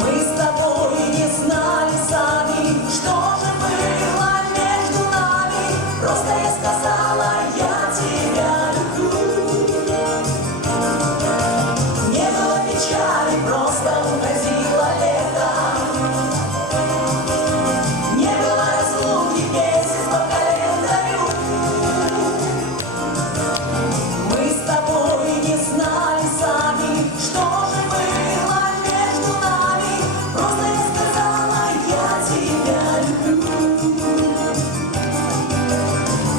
Мы с тобой не знали сами, что же было между нами. Просто я сказала, я тебя люблю. Не было печали, просто уходило лето. Не было разлуки, месяц по календарю. Мы с тобой не знали сами, что же было между нами. Просто я сказала, я тебя люблю.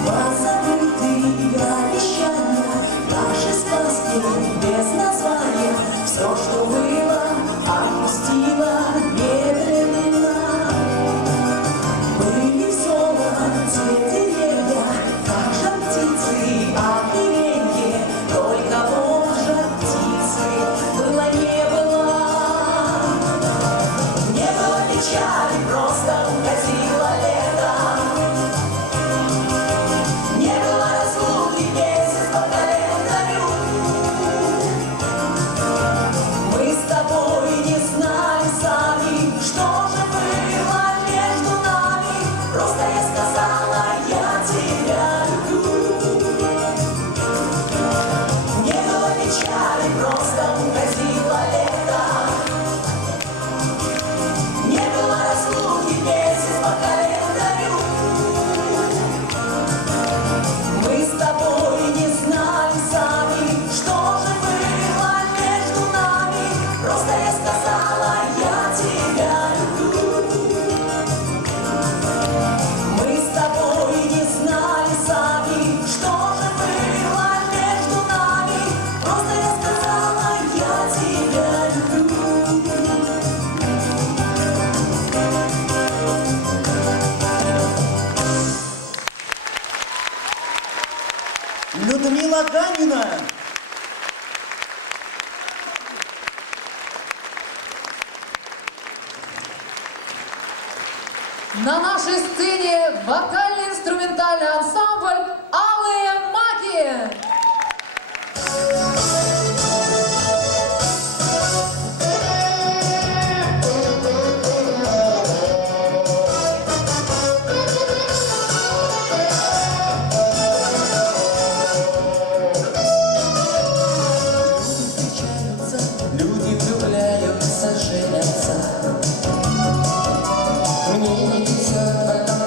Позабытые обещания, наши сказки без названия. Все, что было, отпустила медленно. Были в золоте деревья, как же птицы, оперенье. Только вот же птицы было не было. Не было печали, просто уходило лето. Не было разлуки, месяц по календарю. Мы с тобой не знали сами, что же было между нами. Просто я сказала, я тебя люблю. Не было печали, просто уходило лето. Не было разлуки, месяц по календарю. Мы с тобой не знали сами, что же было между нами. Просто я сказала, я тебя люблю. Мы с тобой не знали сами, что же было между нами. Просто я сказала, я тебя люблю. Людмила Ганина. На нашей сцене вокально-инструментальный ансамбль «Алые маки». Люди влюбляются, женятся. Мне не везет в этом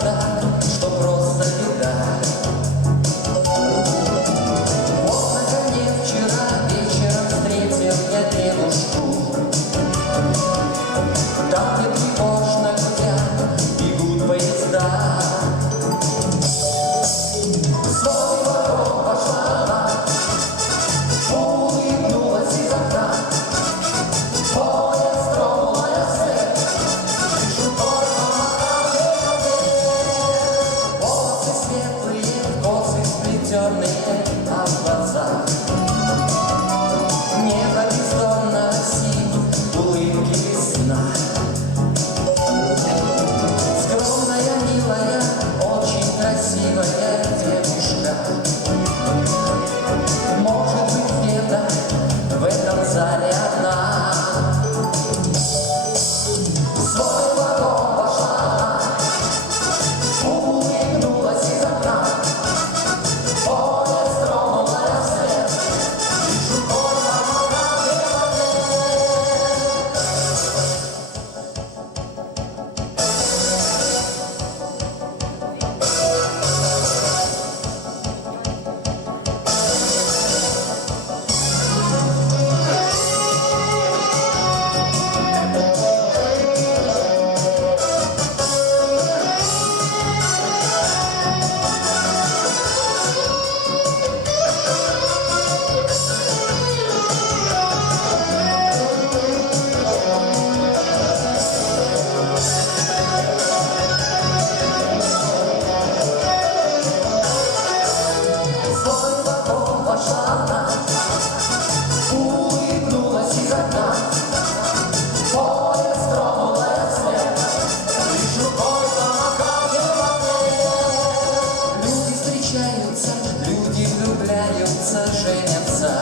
влюбятся, женятся.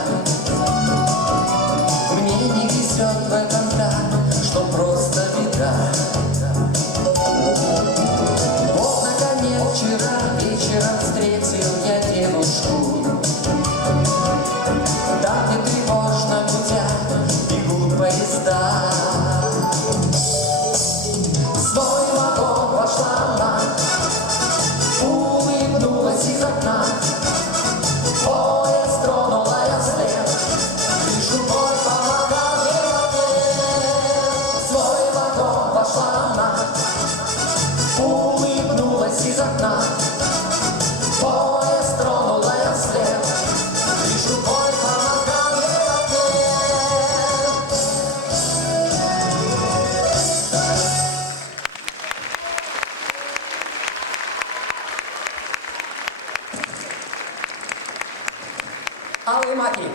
Мне не везет в этом так, что просто беда. Вот, наконец, вчера вечером встретил я девушку. Так и тревожно гудят, бегут поезда. В свой вагон вошла она, улыбнулась из окна. Поезд тронула я вслед, лишь рукой помогал ей в ответ. В свой вагон вошла она, улыбнулась из окна. Поезд тронула я вслед, лишь рукой помогал ей в ответ. Алые маки!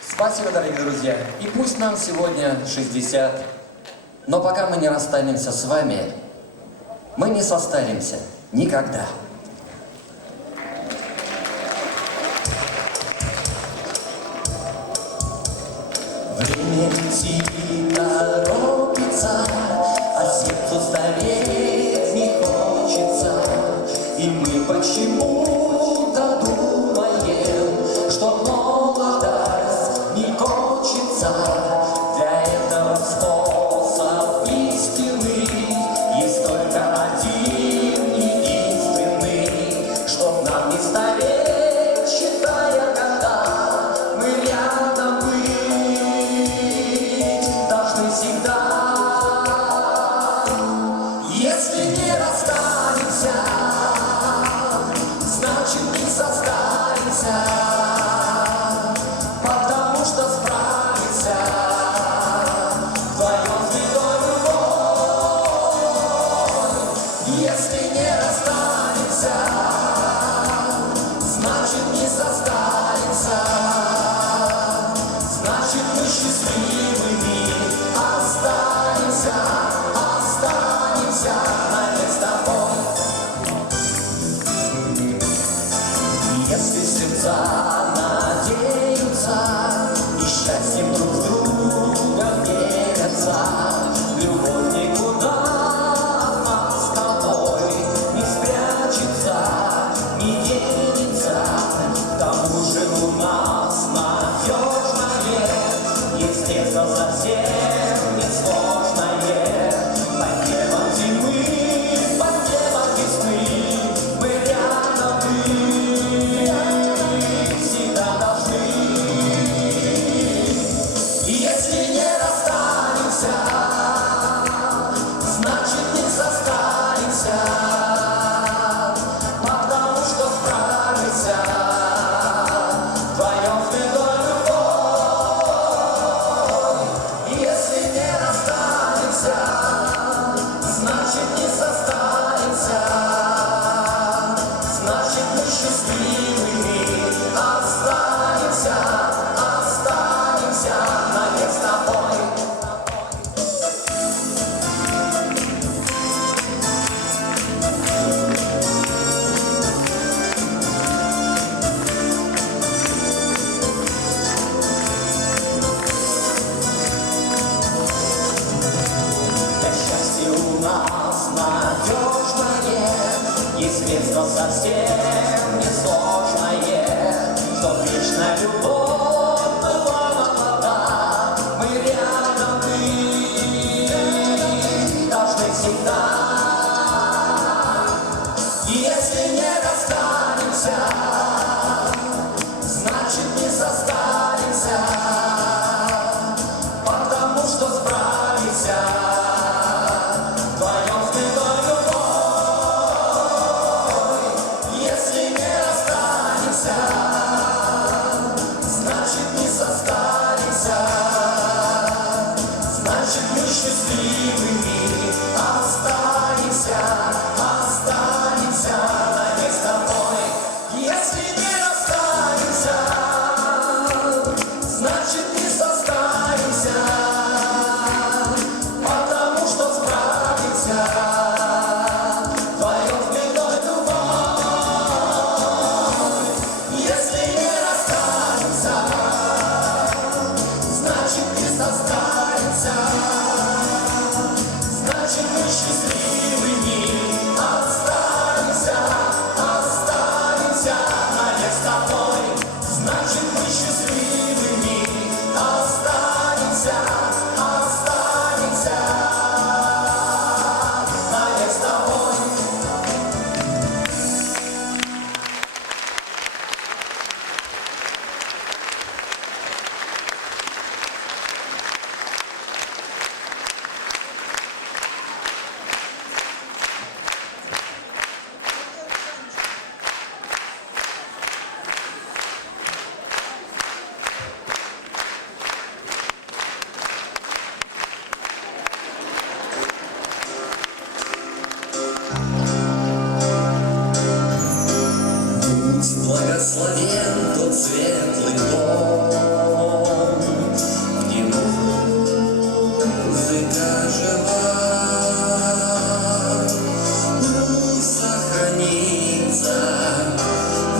Спасибо, дорогие друзья. И пусть нам сегодня 60, но пока мы не расстанемся с вами, мы не состаримся никогда. Время идти торопится, а сердцу стареть не хочется. И мы почему-то думаем, что молодость не кончится. Для этого способ истинный есть только один единственный, чтоб нам не стареть, считая года, мы рядом должны всегда. Если не расстанемся, значит не состаримся, потому что справимся вдвоем с бедой любовь. Если не расстанемся, значит не состаримся, значит мы счастливыми останемся, останемся навек с тобой. Если сердца надеются и счастьем друг в друга верятся, любовь никуда от нас с тобой не спрячется, не денется. К тому же у нас надежное есть средство совсем несложное. Под небом зимы, под небом весны мы рядом всегда должны. Если не расстанемся, значит не состаримся, потому что справимся вдвоем с бедой любовь. Если не расстанемся, значит не состаримся, значит мы счастливыми останемся, останемся навек с тобой. Для счастья у нас надежное есть средство совсем несложное, чтоб вечная любовь была молода. Мы рядом должны всегда. Если не расстанемся, значит не состаримся, потому что справимся вдвоем с бедой любовь. Если не расстанемся, значит не состаримся, значит мы счастливыми останемся, останемся навек с тобой. Если не расстанемся, построен тот светлый дом, где музыка жива. Пусть сохранится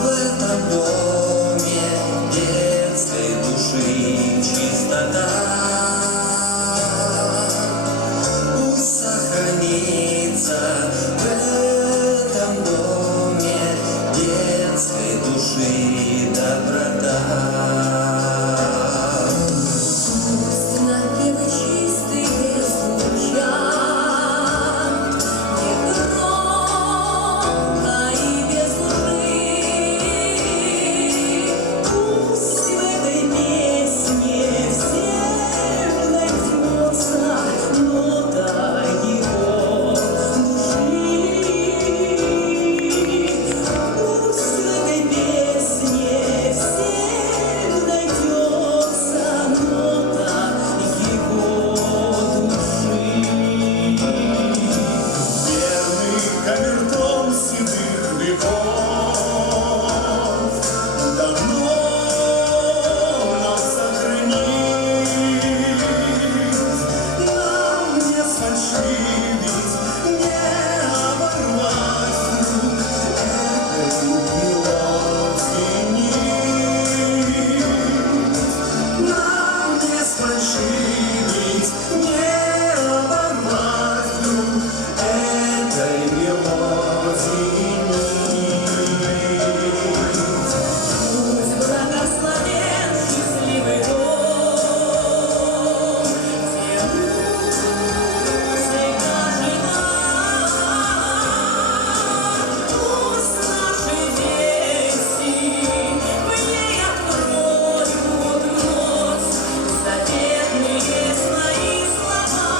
в этом доме детской души чистота. Пусть сохранится в этом доме детской души доброта. Напевы чистые звучат, негромко и без лжи. Пусть в этой песне всем найдется нота его души. Пусть в этой песне всем найдется нота его души. Верный камертон седых веков давно нам сохранит. Нам не сфальшивить, не оборвать вдруг этой мелодии. Нам не сфальшивить, не оборвать вдруг этой мелодии. Пусть благословен счастливый дом, где музыка жива. Пусть наши дети в ней откроют вновь заветные свои слова.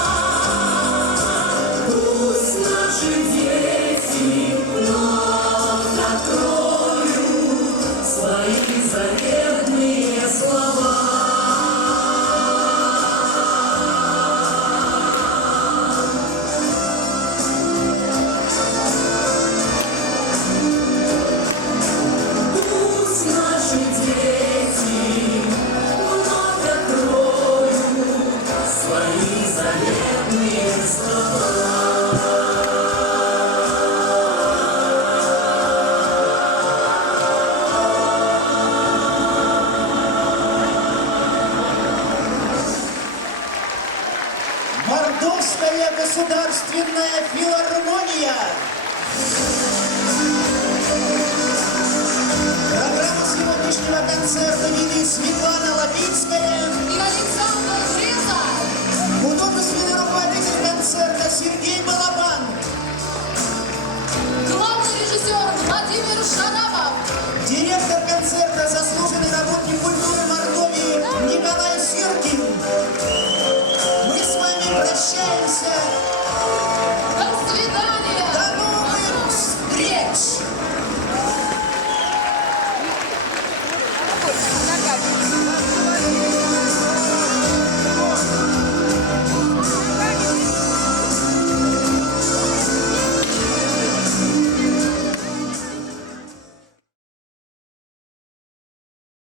Пусть наши дети вновь откроют свои заветные слова. Пусть наши дети вновь откроют свои заветные слова. Мордовская государственная филармония.